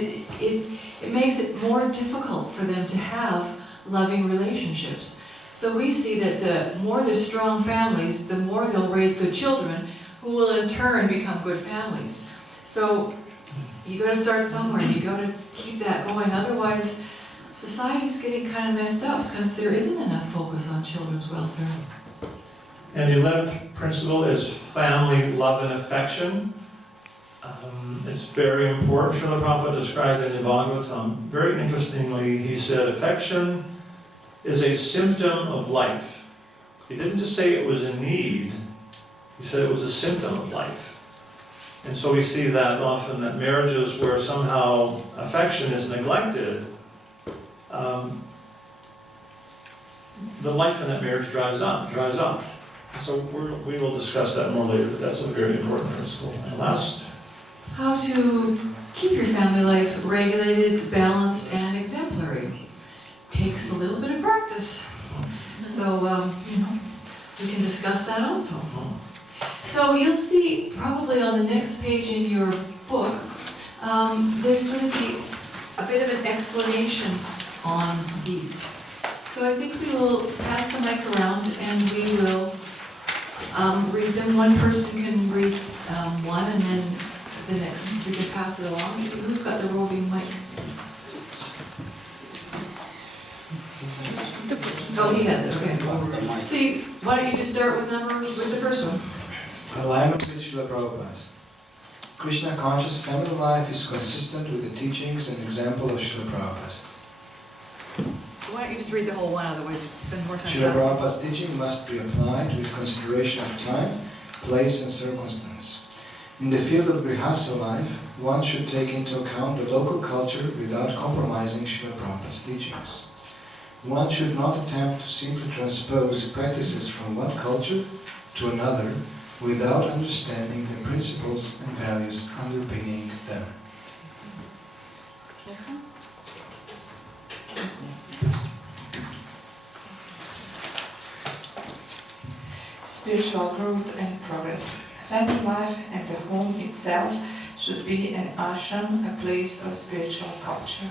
it makes it more more difficult for them to have loving relationships. So we see that the more there's strong families, the more they'll raise good children, who will in turn become good families. So you got to start somewhere, and you got to keep that going. Otherwise, society's getting kind of messed up because there isn't enough focus on children's welfare. And the 11th principle is family love and affection. It's very important. Srila Prabhupada described in the Bhagavatam, very interestingly, he said, affection is a symptom of life. He didn't just say it was a need, he said it was a symptom of life. And so we see that often that marriages where somehow affection is neglected, the life in that marriage dries up. So we will discuss that more later, but that's a very important principle. And last, How to keep your family life regulated, balanced, and exemplary. Takes a little bit of practice. So, we can discuss that also. So you'll see probably on the next page in your book, there's going to be a bit of an explanation on these. So I think we will pass the mic around and we will read them. One person can read one and then the next, we can pass it along. Who's got the roving mic? Oh, he has it, okay. So why don't you just start with the first one? Alignment with Srila Prabhupada. Krishna conscious family life is consistent with the teachings and example of Srila Prabhupada. Why don't you just read the whole one, otherwise we'll spend more time. Srila Prabhupada's teaching must be applied with consideration of time, place and circumstance. In the field of Grihasta life, one should take into account the local culture without compromising Srila Prabhupada's teachings. One should not attempt to simply transpose practices from one culture to another without understanding the principles and values underpinning them. Next one. Spiritual growth and progress. Family life and the home itself should be an ashram, a place of spiritual culture.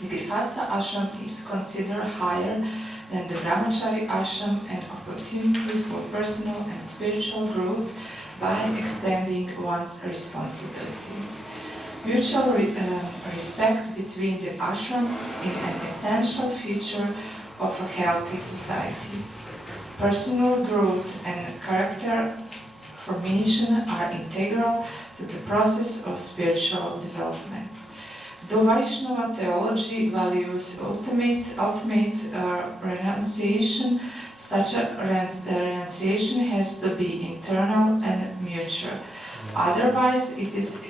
The Grihasta ashram is considered higher than the brahmachari ashram, an opportunity for personal and spiritual growth by extending one's responsibility. Mutual respect between the ashrams is an essential feature of a healthy society. Personal growth and character formation are integral to the process of spiritual development. Though Vaishnava theology values ultimate renunciation, such a renunciation has to be internal and mutual. Otherwise, it is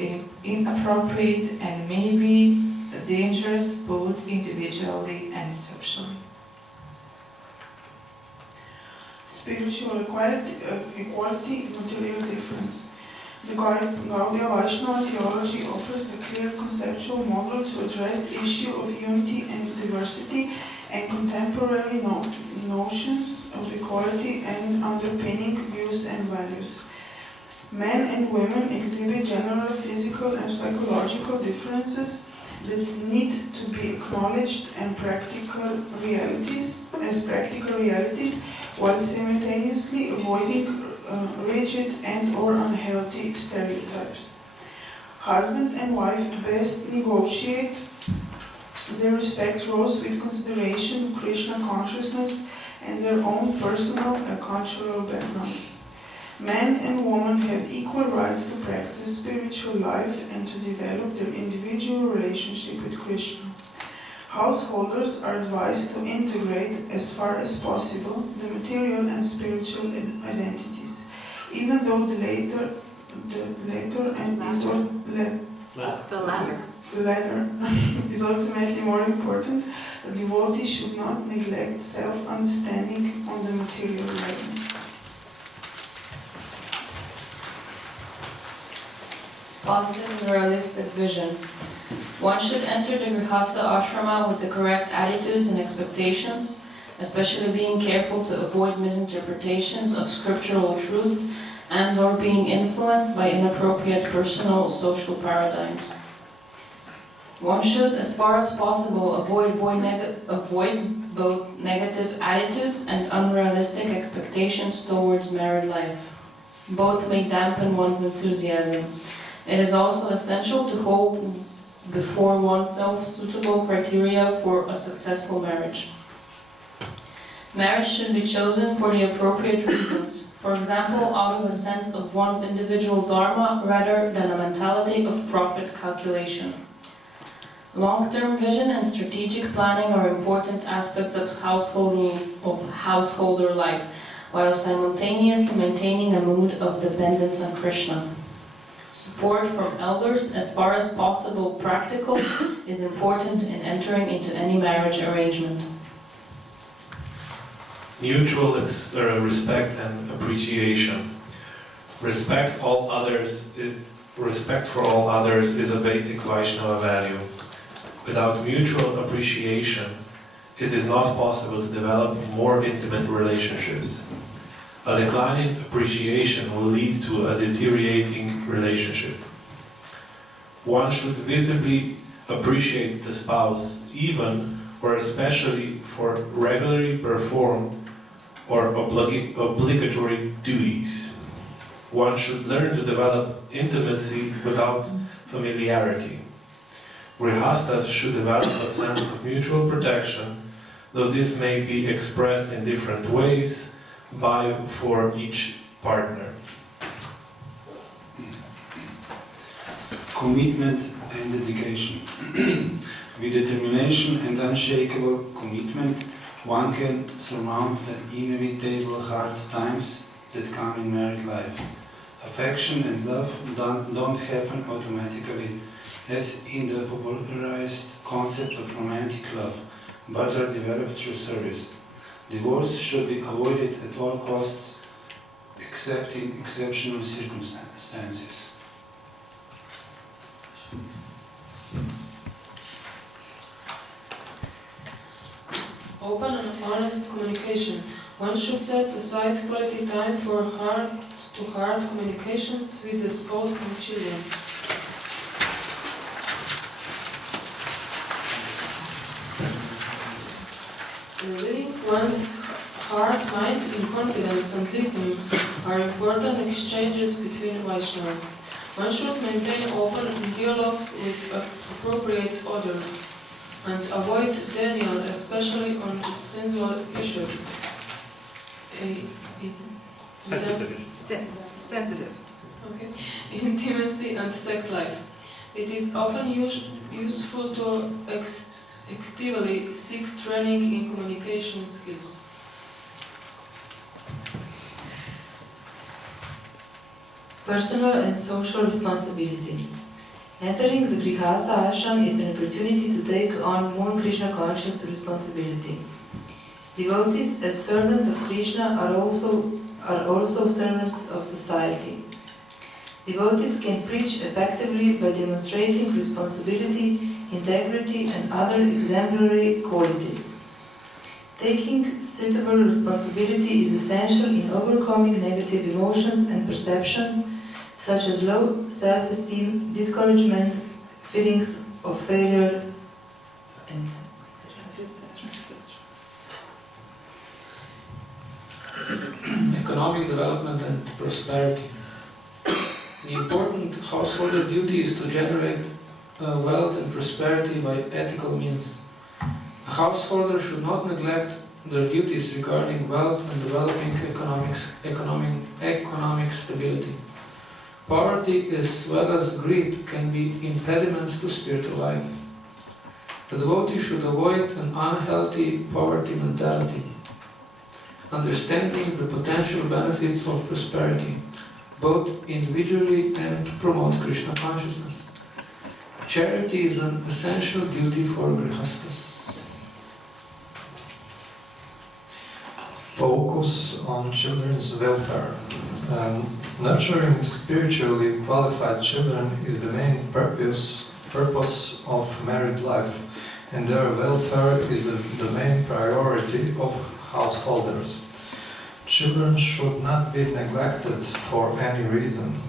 inappropriate and may be dangerous both individually and socially. Spiritual equality, material difference. The Gaudiya Vaishnava theology offers a clear conceptual model to address the issue of unity and diversity and contemporary notions of equality and underpinning views and values. Men and women exhibit general physical and psychological differences that need to be acknowledged as practical realities, while simultaneously avoiding rigid and or unhealthy stereotypes. Husband and wife best negotiate their respective roles with consideration of Krishna consciousness and their own personal and cultural backgrounds. Man and woman have equal rights to practice spiritual life and to develop their individual relationship with Krishna. Householders are advised to integrate as far as possible the material and spiritual identities, even though the latter is ultimately more important. The devotee should not neglect self-understanding on the material level. Positive and realistic vision. One should enter the Grihasta ashrama with the correct attitudes and expectations, especially being careful to avoid misinterpretations of scriptural truths and or being influenced by inappropriate personal social paradigms. One should, as far as possible, avoid both negative attitudes and unrealistic expectations towards married life. Both may dampen one's enthusiasm. It is also essential to hold before oneself suitable criteria for a successful marriage. Marriage should be chosen for the appropriate reasons. For example, out of a sense of one's individual dharma rather than a mentality of profit calculation. Long-term vision and strategic planning are important aspects of householder life, while simultaneously maintaining a mood of dependence on Krishna. Support from elders, as far as possible practical, is important in entering into any marriage arrangement. Mutual respect and appreciation. Respect for all others is a basic Vaishnava value. Without mutual appreciation, it is not possible to develop more intimate relationships. A declining appreciation will lead to a deteriorating relationship. One should visibly appreciate the spouse, even or especially for regularly performed or obligatory duties. One should learn to develop intimacy without familiarity. Grihastas should develop a sense of mutual protection, though this may be expressed in different ways for each partner. Commitment and dedication. With determination and unshakable commitment, one can surmount the inevitable hard times that come in married life. Affection and love don't happen automatically, as in the popularized concept of romantic love, but are developed through service. Divorce should be avoided at all costs, except in exceptional circumstances. Open and honest communication. One should set aside quality time for heart-to-heart communications with the spouse and children. Revealing one's heart, mind in confidence and listening are important exchanges between Vaishnavas. One should maintain open dialogues with appropriate audience and avoid denial, especially on sensual issues. Sensitive. Okay. Intimacy and sex life. It is often useful to actively seek training in communication skills. Personal and social responsibility. Entering the Grihasta ashram is an opportunity to take on more Krishna conscious responsibility. Devotees as servants of Krishna are also servants of society. Devotees can preach effectively by demonstrating responsibility, integrity, and other exemplary qualities. Taking suitable responsibility is essential in overcoming negative emotions and perceptions such as low self-esteem, discouragement, feelings of failure, and economic development and prosperity. The important householder duty is to generate wealth and prosperity by ethical means. A householder should not neglect their duties regarding wealth and developing economic stability. Poverty as well as greed can be impediments to spiritual life. The devotee should avoid an unhealthy poverty mentality, understanding the potential benefits of prosperity, both individually and to promote Krishna consciousness. Charity is an essential duty for Grihastas. Focus on children's welfare. Nurturing spiritually qualified children is the main purpose of married life, and their welfare is the main priority of householders. Children should not be neglected for any reason.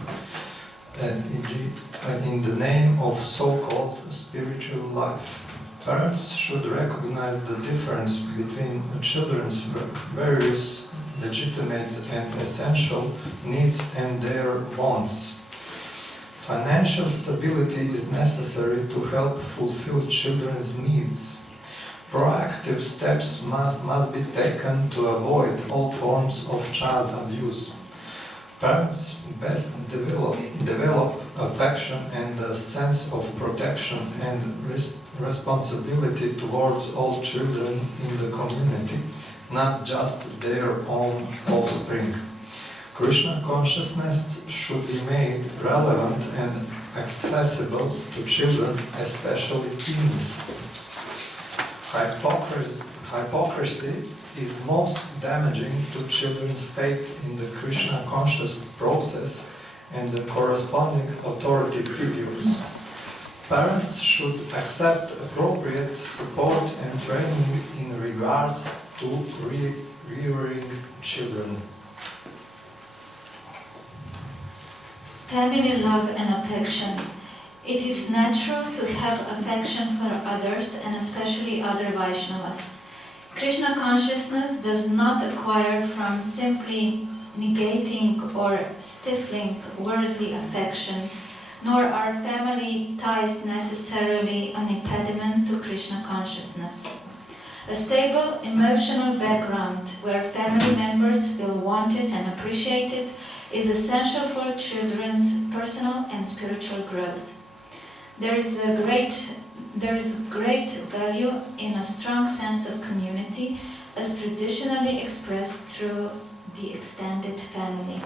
e.g. in the name of so-called spiritual life. Parents should recognize the difference between children's various legitimate and essential needs and their wants. Financial stability is necessary to help fulfill children's needs. Proactive steps must be taken to avoid all forms of child abuse. Parents best develop affection and a sense of protection and responsibility towards all children in the community, not just their own offspring. Krishna consciousness should be made relevant and accessible to children, especially teens. Hypocrisy is most damaging to children's faith in the Krishna conscious process and the corresponding authority figures. Parents should accept appropriate support and training in regards to rearing children. Family love and affection. It is natural to have affection for others and especially other Vaishnavas. Krishna consciousness does not acquire from simply negating or stifling worldly affection, nor are family ties necessarily an impediment to Krishna consciousness. A stable emotional background where family members feel wanted and appreciated is essential for children's personal and spiritual growth. There is great value in a strong sense of community as traditionally expressed through the extended family.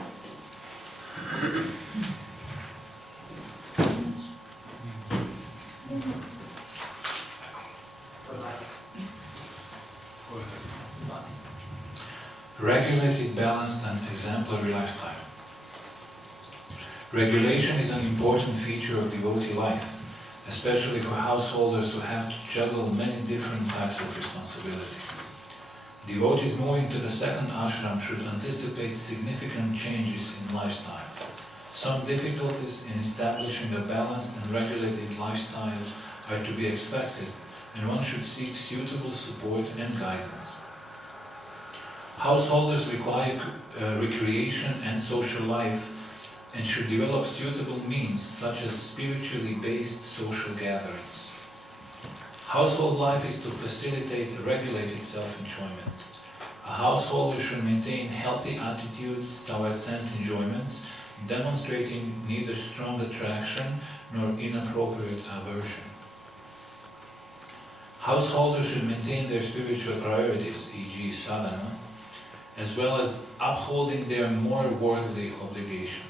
Regulated, balanced and exemplary lifestyle. Regulation is an important feature of devotee life, especially for householders who have to juggle many different types of responsibility. Devotees moving to the second ashram should anticipate significant changes in lifestyle. Some difficulties in establishing a balanced and regulated lifestyle are to be expected, and one should seek suitable support and guidance. Householders require recreation and social life and should develop suitable means such as spiritually based social gatherings. Household life is to facilitate regulated self-enjoyment. A householder should maintain healthy attitudes towards sense enjoyments, demonstrating neither strong attraction nor inappropriate aversion. Householders should maintain their spiritual priorities, e.g. sadhana, as well as upholding their more worldly obligations.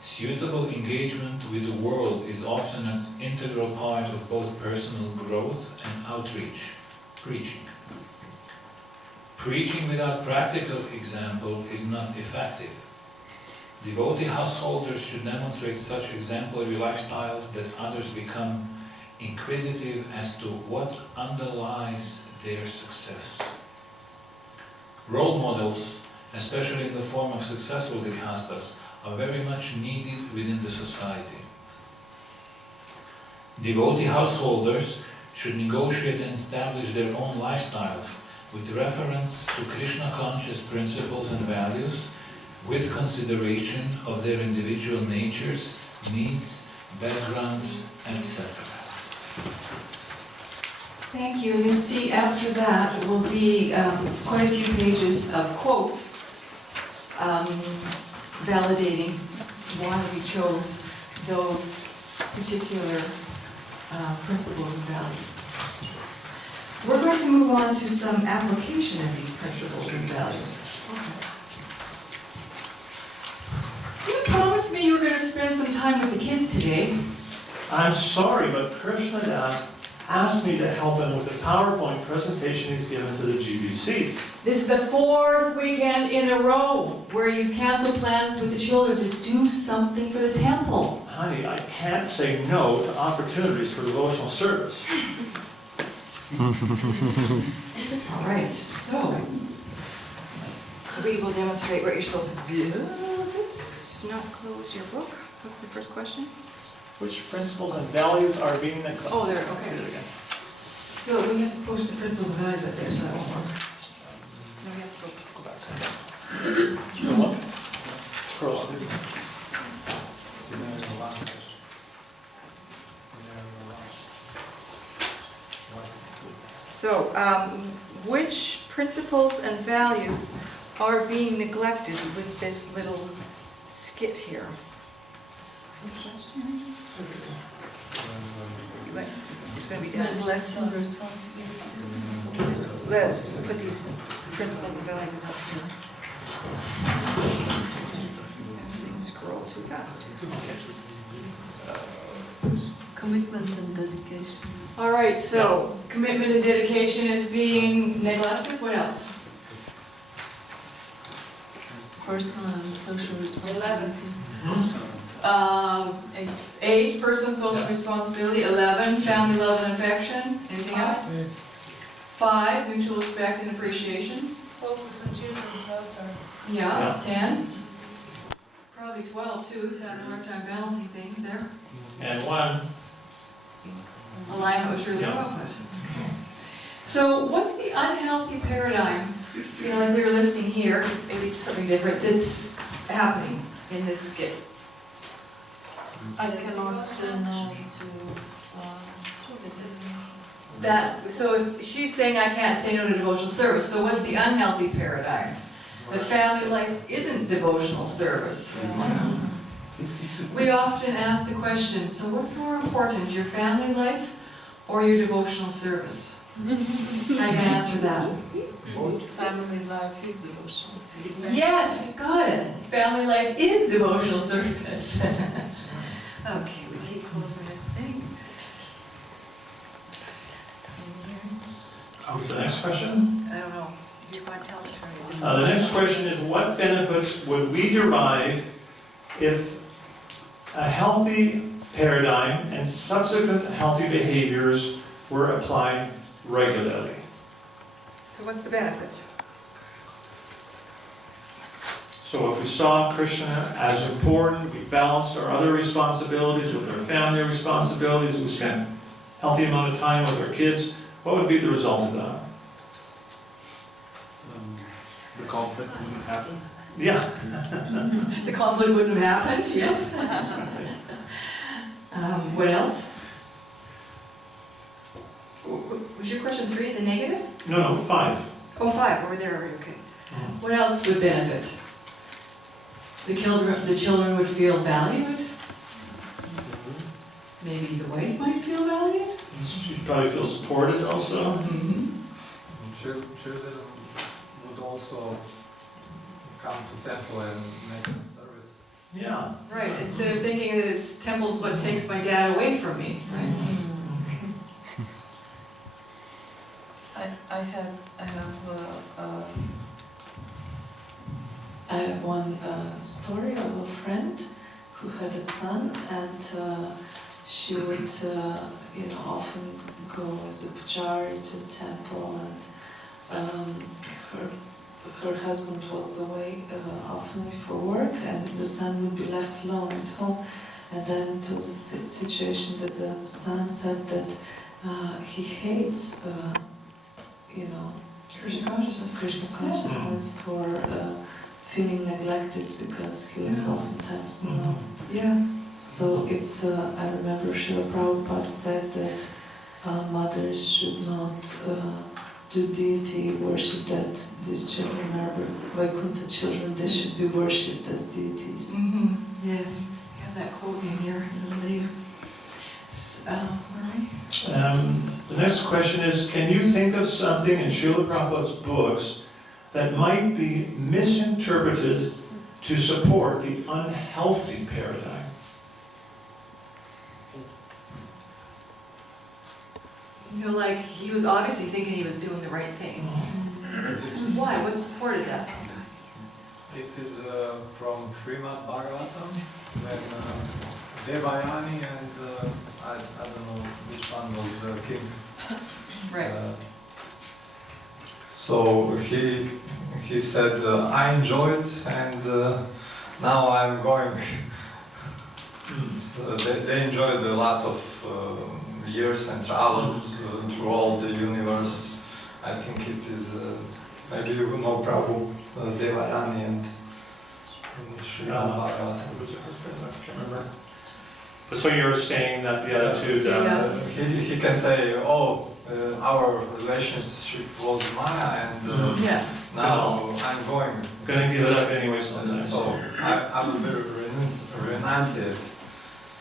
Suitable engagement with the world is often an integral part of both personal growth and outreach, preaching. Preaching without practical example is not effective. Devotee householders should demonstrate such exemplary lifestyles that others become inquisitive as to what underlies their success. Role models, especially in the form of successful grihastas, are very much needed within the society. Devotee householders should negotiate and establish their own lifestyles with reference to Krishna-conscious principles and values, with consideration of their individual natures, needs, backgrounds, etc. Thank you. And you'll see after that will be quite a few pages of quotes validating why we chose those particular principles and values. We're going to move on to some application of these principles and values. Okay. You promised me you were going to spend some time with the kids today. I'm sorry, but Krishna Das asked me to help him with the PowerPoint presentation he's given to the GBC. This is the 4th weekend in a row where you've canceled plans with the children to do something for the temple. Honey, I can't say no to opportunities for devotional service. All right, so we will demonstrate what you're supposed to do. This. let's not close your book. What's the first question? Which principles and values are being neglected? Oh, there, okay. So we have to post the principles and values up there, so that won't work. No, we have to go back. Scroll up. Scroll up. So, which principles and values are being neglected with this little skit here? It's going to be Neglecting responsibilities. Let's put these principles and values up here. Scroll too fast. Commitment and dedication. All right, so commitment and dedication is being neglected. What else? Personal and social responsibility. 8, personal social responsibility. 11, family love and affection. Anything else? 5, mutual respect and appreciation. Focus on children's welfare. Yeah. 10. Probably 12 too, if having a hard time balancing things there. And 1. Alignment was really well put. So what's the unhealthy paradigm, you know, like we were listing here, maybe it's something different, that's happening in this skit? I cannot say no to That, so if she's saying I can't say no to devotional service, so what's the unhealthy paradigm? That family life isn't devotional service. We often ask the question, so what's more important, your family life or your devotional service? How are you going to answer that? family life is devotional service. Yes, you've got it. Family life is devotional service. Okay, we keep over this thing. The next question? I don't know. Do I tell the The next question is, what benefits would we derive if a healthy paradigm and subsequent healthy behaviors were applied regularly? So what's the benefit? So if we saw Krishna as important, we balanced our other responsibilities with our family responsibilities, we spent a healthy amount of time with our kids, what would be the result of that? The conflict wouldn't happen. Yeah. The conflict wouldn't have happened, yes. What else? Was your question 3, the negative? No, 5. Oh, 5, we're there, okay. What else would benefit? The children would feel valued? Maybe the wife might feel valued? She'd probably feel supported also. Children would also come to temple and make service. Yeah. Right, instead of thinking that it's temple's what takes my dad away from me, right? I have one story of a friend who had a son, and she would, often go as a pujari to the temple, and her husband was away often for work, and the son would be left alone at home. And then to the situation that the son said that he hates, Krishna consciousness for feeling neglected because he was oftentimes not. Yeah. So it's, I remember Srila Prabhupada said that mothers should not do deity worship, that these children are Vaikuntha children, they should be worshipped as deities. Yes, I have that quote in here, I believe. The next question is, can you think of something in Srila Prabhupada's books that might be misinterpreted to support the unhealthy paradigm? Like he was obviously thinking he was doing the right thing. Why? What supported that? It is from Srimad Bhagavatam, when Devayani and I don't know which one was the king. Right. So he said, I enjoy it, and now I'm going. So they enjoyed a lot of years and traveled through all the universe. I think it is, maybe you know Prabhu, Devayani and Sri Bhagavatam. But so you're saying that the attitude... He can say, oh, our relationship was Maya and now I'm going. Gonna give it up anyway sometimes. So I will renunciate.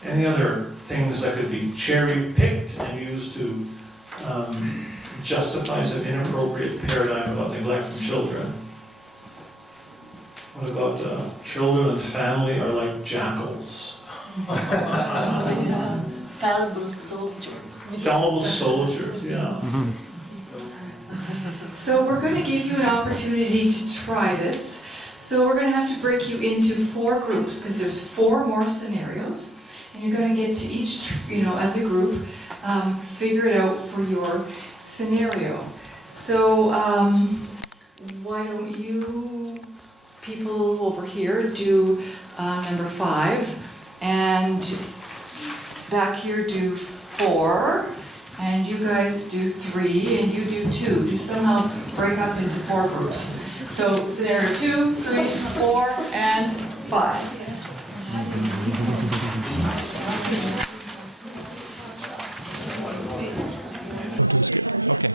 Any other things that could be cherry-picked and used to justify some inappropriate paradigm about neglect of children? What about children and family are like jackals? Fallible soldiers. Fallible soldiers, yeah. So we're going to give you an opportunity to try this. So we're going to have to break you into 4 groups because there's 4 more scenarios. And you're going to get to each, as a group, figure it out for your scenario. So why don't you people over here do number 5, and back here do 4, and you guys do 3, and you do 2. Just somehow break up into 4 groups. So scenario 2, 3, 4, and 5. Okay.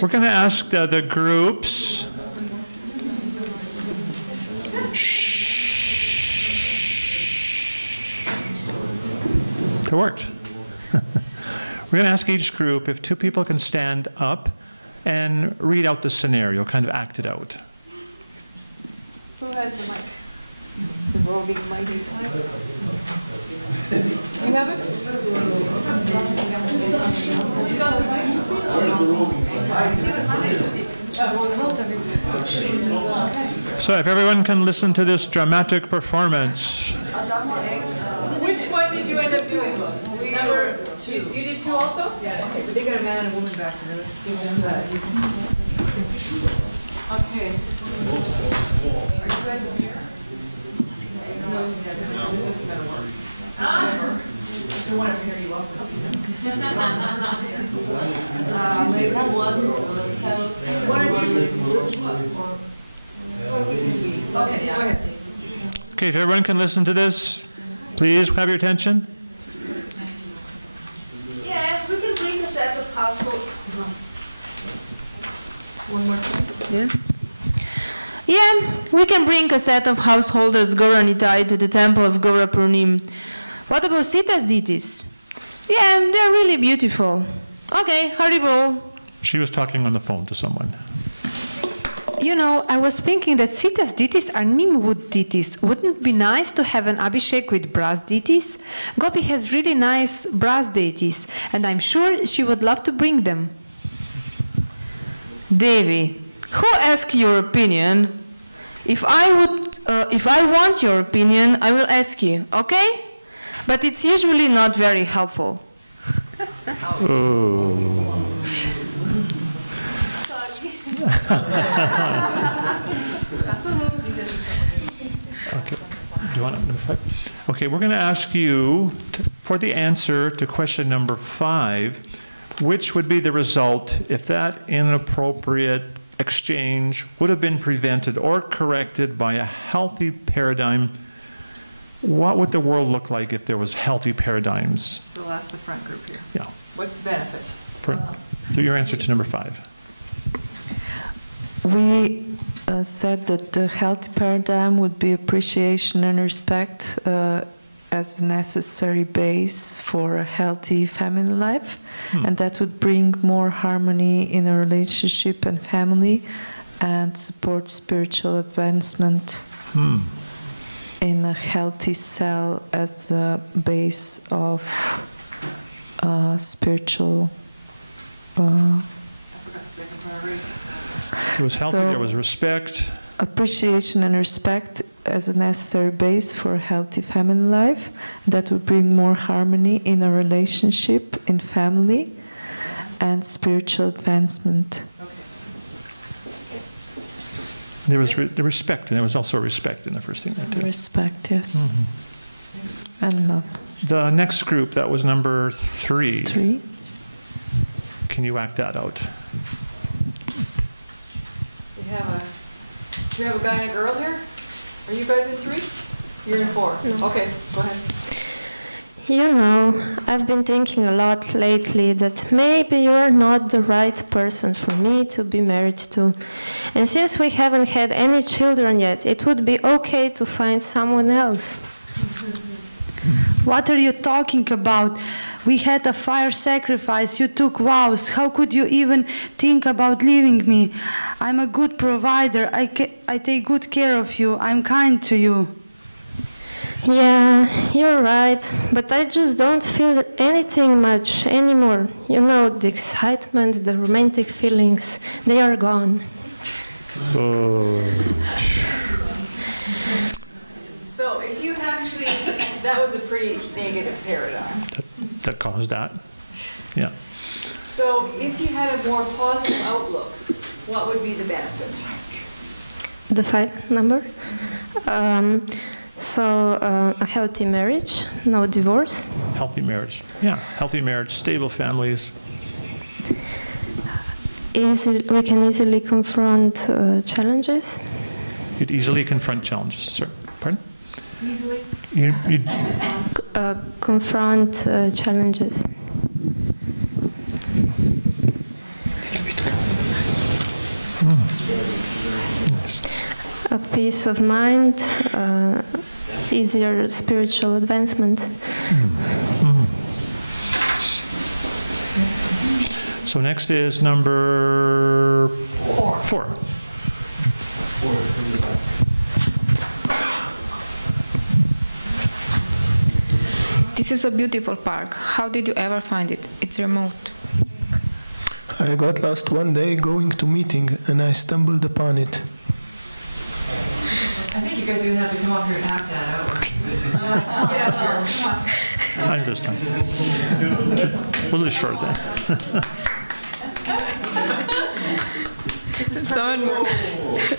We're going to ask the groups. It worked. We're going to ask each group if 2 people can stand up and read out the scenario, kind of act it out. Who has the mic? The roving mic. You have it? So if everyone can listen to this dramatic performance. Which one did you end up doing? Number 2. You did 2 also? Yes. Okay, but they got a man and a woman back there. Let's give them that. Okay. Are you guys up here? No, this isn't going to work. If you want to hear you up, maybe one Okay, go ahead. Okay, if everyone can listen to this, please have your attention. Yeah, we can bring a set of household. One more time. Yeah, we can bring a set of householders Gauranitai to the temple of Gaurapurnim. What about Sita's deities? Yeah, they're really beautiful. Okay, Haribo. She was talking on the phone to someone. I was thinking that Sita's deities are Nimwood deities. Wouldn't it be nice to have an Abhishek with brass deities? Gopi has really nice brass deities, and I'm sure she would love to bring them. Devi, who asked your opinion? If I want your opinion, I will ask you, okay? But it's usually not very helpful. Okay. Do you want number 5? Okay, we're going to ask you for the answer to question number 5, which would be the result if that inappropriate exchange would have been prevented or corrected by a healthy paradigm. What would the world look like if there was healthy paradigms? So we'll ask the front group here. Yeah. What's the benefit? So your answer to number 5. We said that the healthy paradigm would be appreciation and respect as a necessary base for a healthy family life, and that would bring more harmony in a relationship and family and support spiritual advancement in a healthy cell as a base of spiritual. I forgot the second part already. It was healthy, there was respect. Appreciation and respect as a necessary base for a healthy family life. That would bring more harmony in a relationship, in family, and spiritual advancement. There was the respect, and there was also respect in the first thing there too. Respect, yes. And love. The next group, that was number 3. 3. Can you act that out? Do we have a guy and a girl here? Are you guys in 3? You're in 4. No. Okay, go ahead. You know, I've been thinking a lot lately that maybe you're not the right person for me to be married to. And since we haven't had any children yet, it would be okay to find someone else. What are you talking about? We had a fire sacrifice, you took vows. How could you even think about leaving me? I'm a good provider, I take good care of you, I'm kind to you. Yeah, you're right, but I just don't feel anything much anymore. You know, the excitement, the romantic feelings, they are gone. So if you actually, that was a pretty negative paradigm. That caused that. Yeah. So if you had a more positive outlook, what would be the benefit? The 5 number. A healthy marriage, no divorce. Healthy marriage. Yeah, healthy marriage, stable families. We can easily confront challenges. You'd easily confront challenges. Sorry, pardon? Easily? You'd confront challenges. A peace of mind, easier spiritual advancement. So next is number 4. This is a beautiful park. How did you ever find it? It's remote. I got lost one day going to meeting and I stumbled upon it. I think you guys are going to have to come up here and act that out. Get up here, come on. I understand. We'll do short then.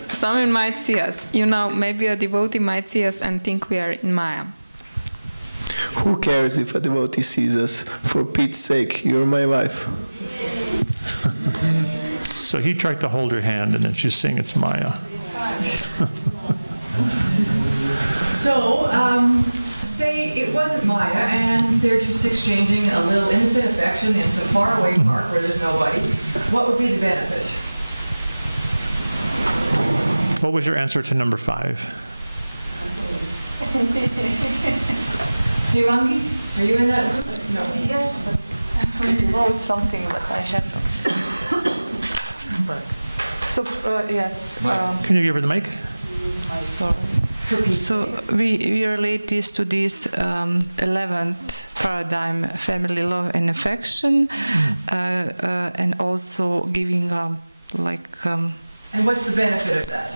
Someone might see us. You know, maybe a devotee might see us and think we are in Maya. Who cares if a devotee sees us? For Pete's sake, you're my wife. So he tried to hold her hand, and then she's saying it's Maya. So, say it wasn't Maya, and they're just exchanging a little innocent affection in some faraway park where there's nobody. What would be the benefit? What was your answer to number 5? Hey, Rangi, are you in that group? No. Yes, but I wrote something, but I have So, yes. Can you give her the mic? Sorry. So we relate this to this 11th paradigm, family love and affection, and also giving And what's the benefit of that?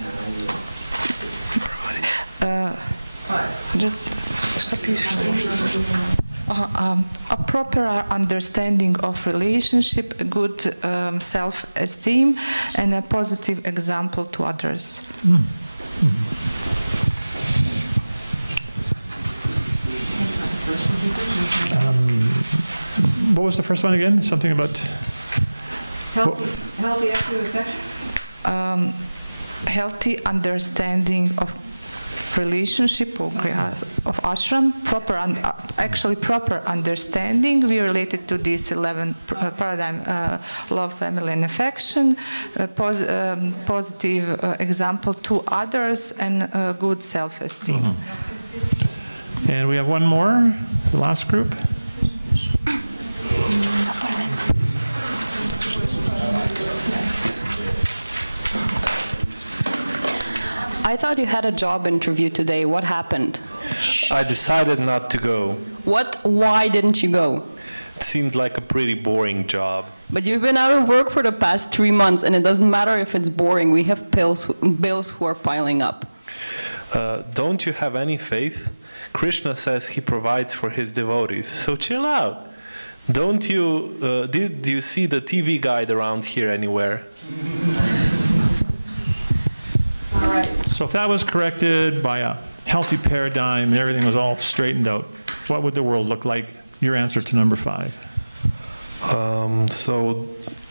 A proper understanding of relationship, a good self-esteem, and a positive example to others. What was the first one again? Something about Healthy active affection? Healthy understanding of relationship of ashram, proper understanding. We related to this 11th paradigm, love, family, and affection, positive example to others, and good self-esteem. And we have one more, the last group. I thought you had a job interview today. What happened? I decided not to go. Why didn't you go? It seemed like a pretty boring job. But you've been out of work for the past 3 months, and it doesn't matter if it's boring. We have bills who are piling up. Don't you have any faith? Krišna says he provides for his devotees, so chill out. Don't you, did you see the TV guide around here anywhere? So if that was corrected by a healthy paradigm and everything was all straightened out, what would the world look like? Your answer to number 5.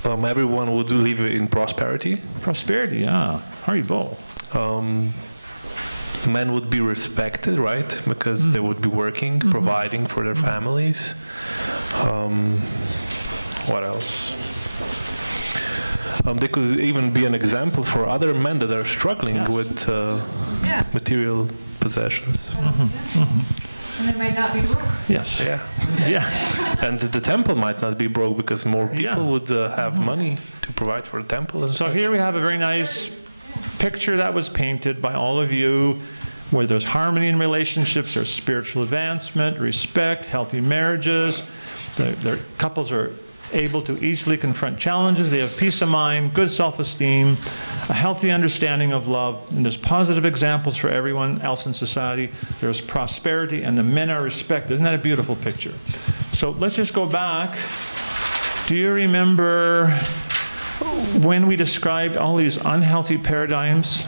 Everyone would live in prosperity. Prosperity, yeah. Haribo. Men would be respected, right? Because they would be working, providing for their families. What else? They could even be an example for other men that are struggling with material possessions. And they might not be broke. Yes. Yeah. Yeah. And the temple might not be broke because more people would have money to provide for the temple. And so here we have a very nice picture that was painted by all of you, where there's harmony in relationships, there's spiritual advancement, respect, healthy marriages. The couples are able to easily confront challenges. They have peace of mind, good self-esteem, a healthy understanding of love, and there's positive examples for everyone else in society. There's prosperity, and the men are respected. Isn't that a beautiful picture? So let's just go back. Do you remember when we described all these unhealthy paradigms,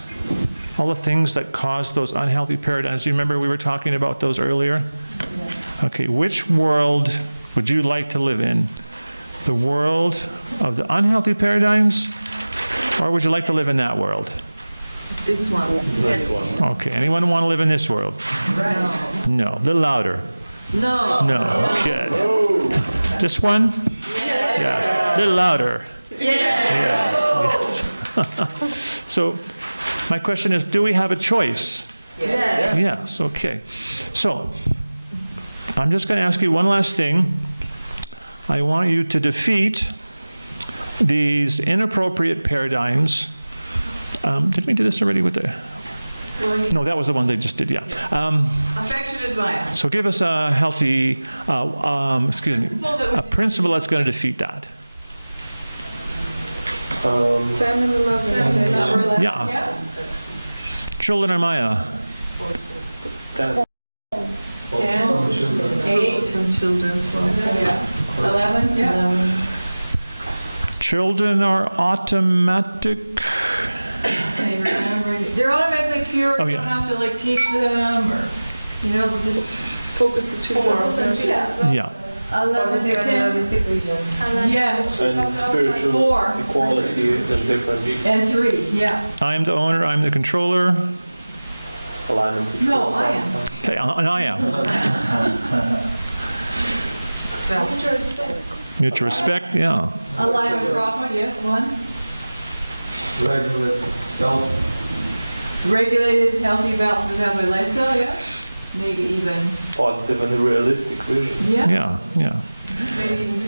all the things that caused those unhealthy paradigms? Do you remember we were talking about those earlier? Yes. Okay, which world would you like to live in? The world of the unhealthy paradigms, or would you like to live in that world? This one. This one. Okay, anyone want to live in this world? Right. No, a little louder. No. No, okay. This one? Yes. A little louder. Yes. Yes. So, my question is, do we have a choice? Yes. Yes, okay. So, I'm just going to ask you one last thing. I want you to defeat these inappropriate paradigms. Did we do this already with the... No, that was the one they just did, yeah. Affection is Maya. So give us a healthy, a principle that's going to defeat that. Family love and Yeah. Children are Maya. 10, 8 from children's one. Yeah. 11, yeah. 11. Children are automatic. Okay, remember, they're automatically pure. Oh, You yeah. don't have to like teach them or, just focus the children. Focus on children. Yeah. 11, 10. Yes. And spiritual 4. equality and different. And 3, yeah. I'm the owner, I'm the controller. Alignment to No, I am. Okay, and I am. Mutual respect. Mutual respect, yeah. Alignment proper, yes, 1. Regulated, healthy, balanced, family lifestyle, yeah. Maybe even. Positive and realistic vision. Yeah. Yeah, yeah. Maybe even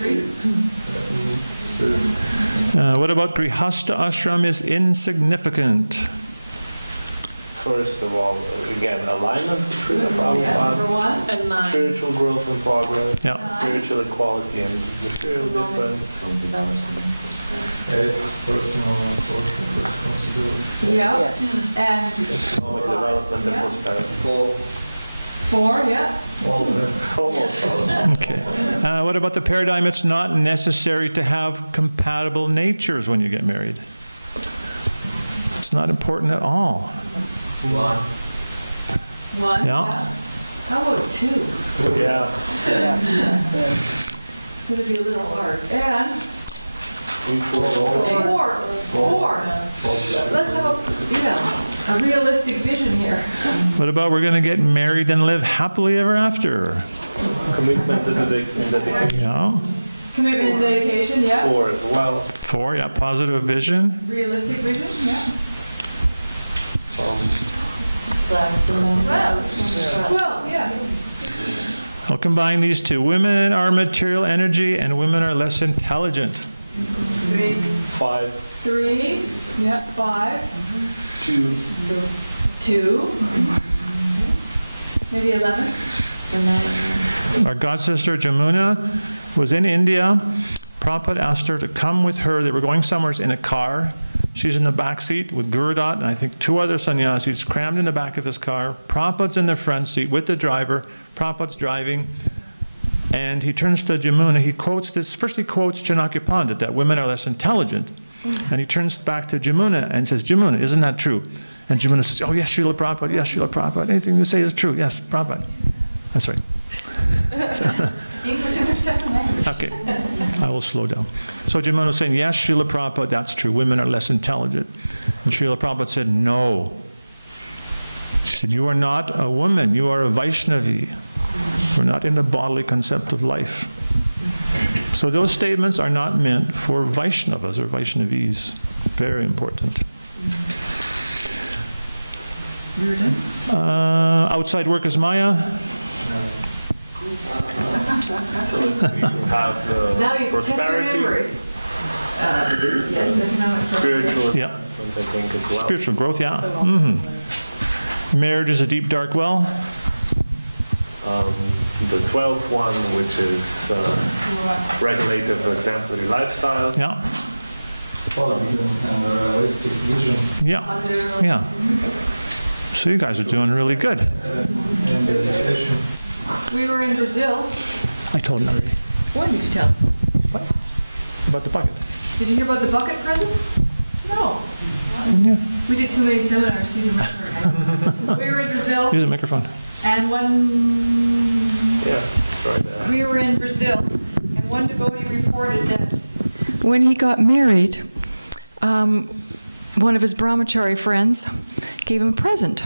3. What about Grihasta ashram is insignificant? First of all, again, alignment to Srila Number Prabhupada, 1 and 9. spiritual growth and progress, Yeah. spiritual equality and material difference. Personal and social responsibility. Yeah. Yes. And Economic development and prosperity. 4, yeah. All of them. Almost all of them. Okay. What about the paradigm? It's not necessary to have compatible natures when you get married. It's not important at all. 1. Yeah. How about 2? Yeah. It's going to be a little hard. And Mutual role. 4. Let's have a realistic vision here. What about we're going to get married and live happily ever after? Commitment and dedication. Yeah. Commitment and dedication, yeah. 4 as well. 4, yeah. Positive vision. Realistic vision, yeah. Well, yeah. I'll combine these two. Women are material energy and women are less intelligent. 3. 5. 3. Yeah. 5. 2. Maybe 11. Our god sister Jamuna was in India. Prabhupada asked her to come with her. They were going somewhere in a car. She's in the back seat with Gurudat and I think 2 other sannyasis crammed in the back of this car. Prabhupada's in the front seat with the driver. Prabhupada's driving. And he turns to Jamuna. He quotes this. First he quotes Chanakya Pandit, that women are less intelligent. And he turns back to Jamuna and says, Jamuna, isn't that true? And Jimuna says, oh, yes, Srila Prabhupada, yes, Srila Prabhupada. Anything you say is true. Yes, Prabhupada. I'm sorry. English is their second language. Okay, I will slow down. So Jimuna was saying, yes, Srila Prabhupada, that's true. Women are less intelligent. And Srila Prabhupada said, no. She said, you are not a woman, you are a Vaishnavi. We're not in the bodily concept of life. So those statements are not meant for Vaishnavas or Vaishnavis. Very important. We were done? Outside work is Maya. So you have Now you test your prosperity. memory. Yes, economic Spiritual Yeah. advancement, I think, as well. Spiritual growth, yeah. Marriage is a deep, dark well. The 12th one, which is regulative exemplary lifestyle. Yeah. Following a realistic vision. Yeah. Yeah. So you guys are doing really good. And education. We were in Brazil. I told him already. When did you tell? What? About the bucket. Did you hear about the bucket present? No. Yeah. We did too many seminars. He's a record. We were in Brazil. Use a microphone. And one... Yeah, it's right there. We were in Brazil, and one devotee reported that when he got married, one of his brahmachari friends gave him a present,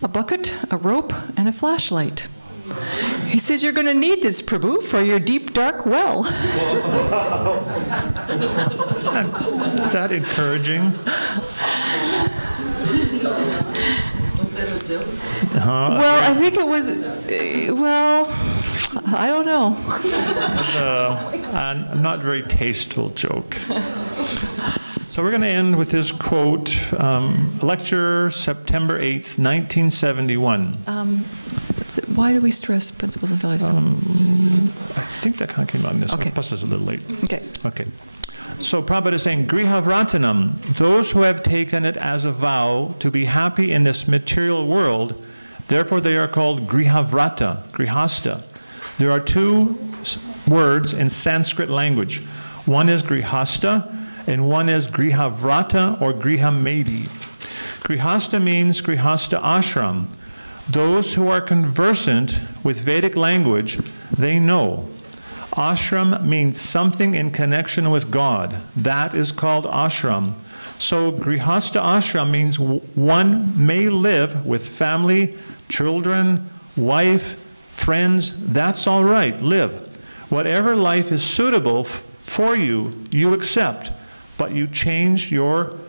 a bucket, a rope, and a flashlight. He says, you're going to need this, Prabhu, for your deep, dark well. Is that encouraging? Was that a joke? Well, I think it was, I don't know. A not very tasteful joke. So we're going to end with this quote, lecture September 8th, 1971. Why do we stress principles and values? I think that kind of came out in this. Okay. Plus it's a little late. Okay. Okay. So Prabhupada is saying, Grihavratanam, those who have taken it as a vow to be happy in this material world, therefore they are called Grihavrata, Grihasta. There are two words in Sanskrit language. One is Grihasta, and one is Grihavrata or Grihamedi. Grihasta means Grihasta ashram. Those who are conversant with Vedic language, they know. Ashram means something in connection with God. That is called ashram. So Grihasta ashram means one may live with family, children, wife, friends. That's all right, live. Whatever life is suitable for you, you accept. But you change your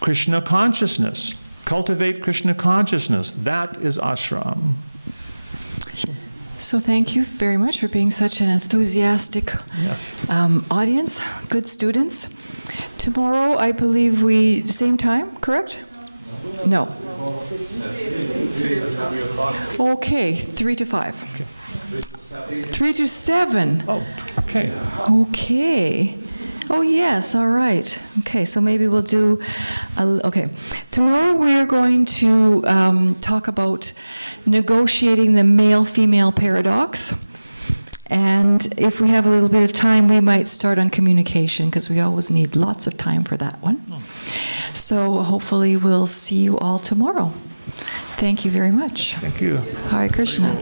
Krishna consciousness. Cultivate Krishna consciousness. That is ashram. So thank you very much for being such an enthusiastic audience, good students. Tomorrow, I believe same time, correct? No. Okay, 3 to 5. 3 to 7. Oh, okay. Okay. Oh, yes, all right. Okay, so maybe we'll do, okay. Tomorrow we are going to talk about negotiating the male-female paradox. And if we have a little bit of time, we might start on communication, because we always need lots of time for that one. So hopefully we'll see you all tomorrow. Thank you very much. Thank you. Hare Krishna.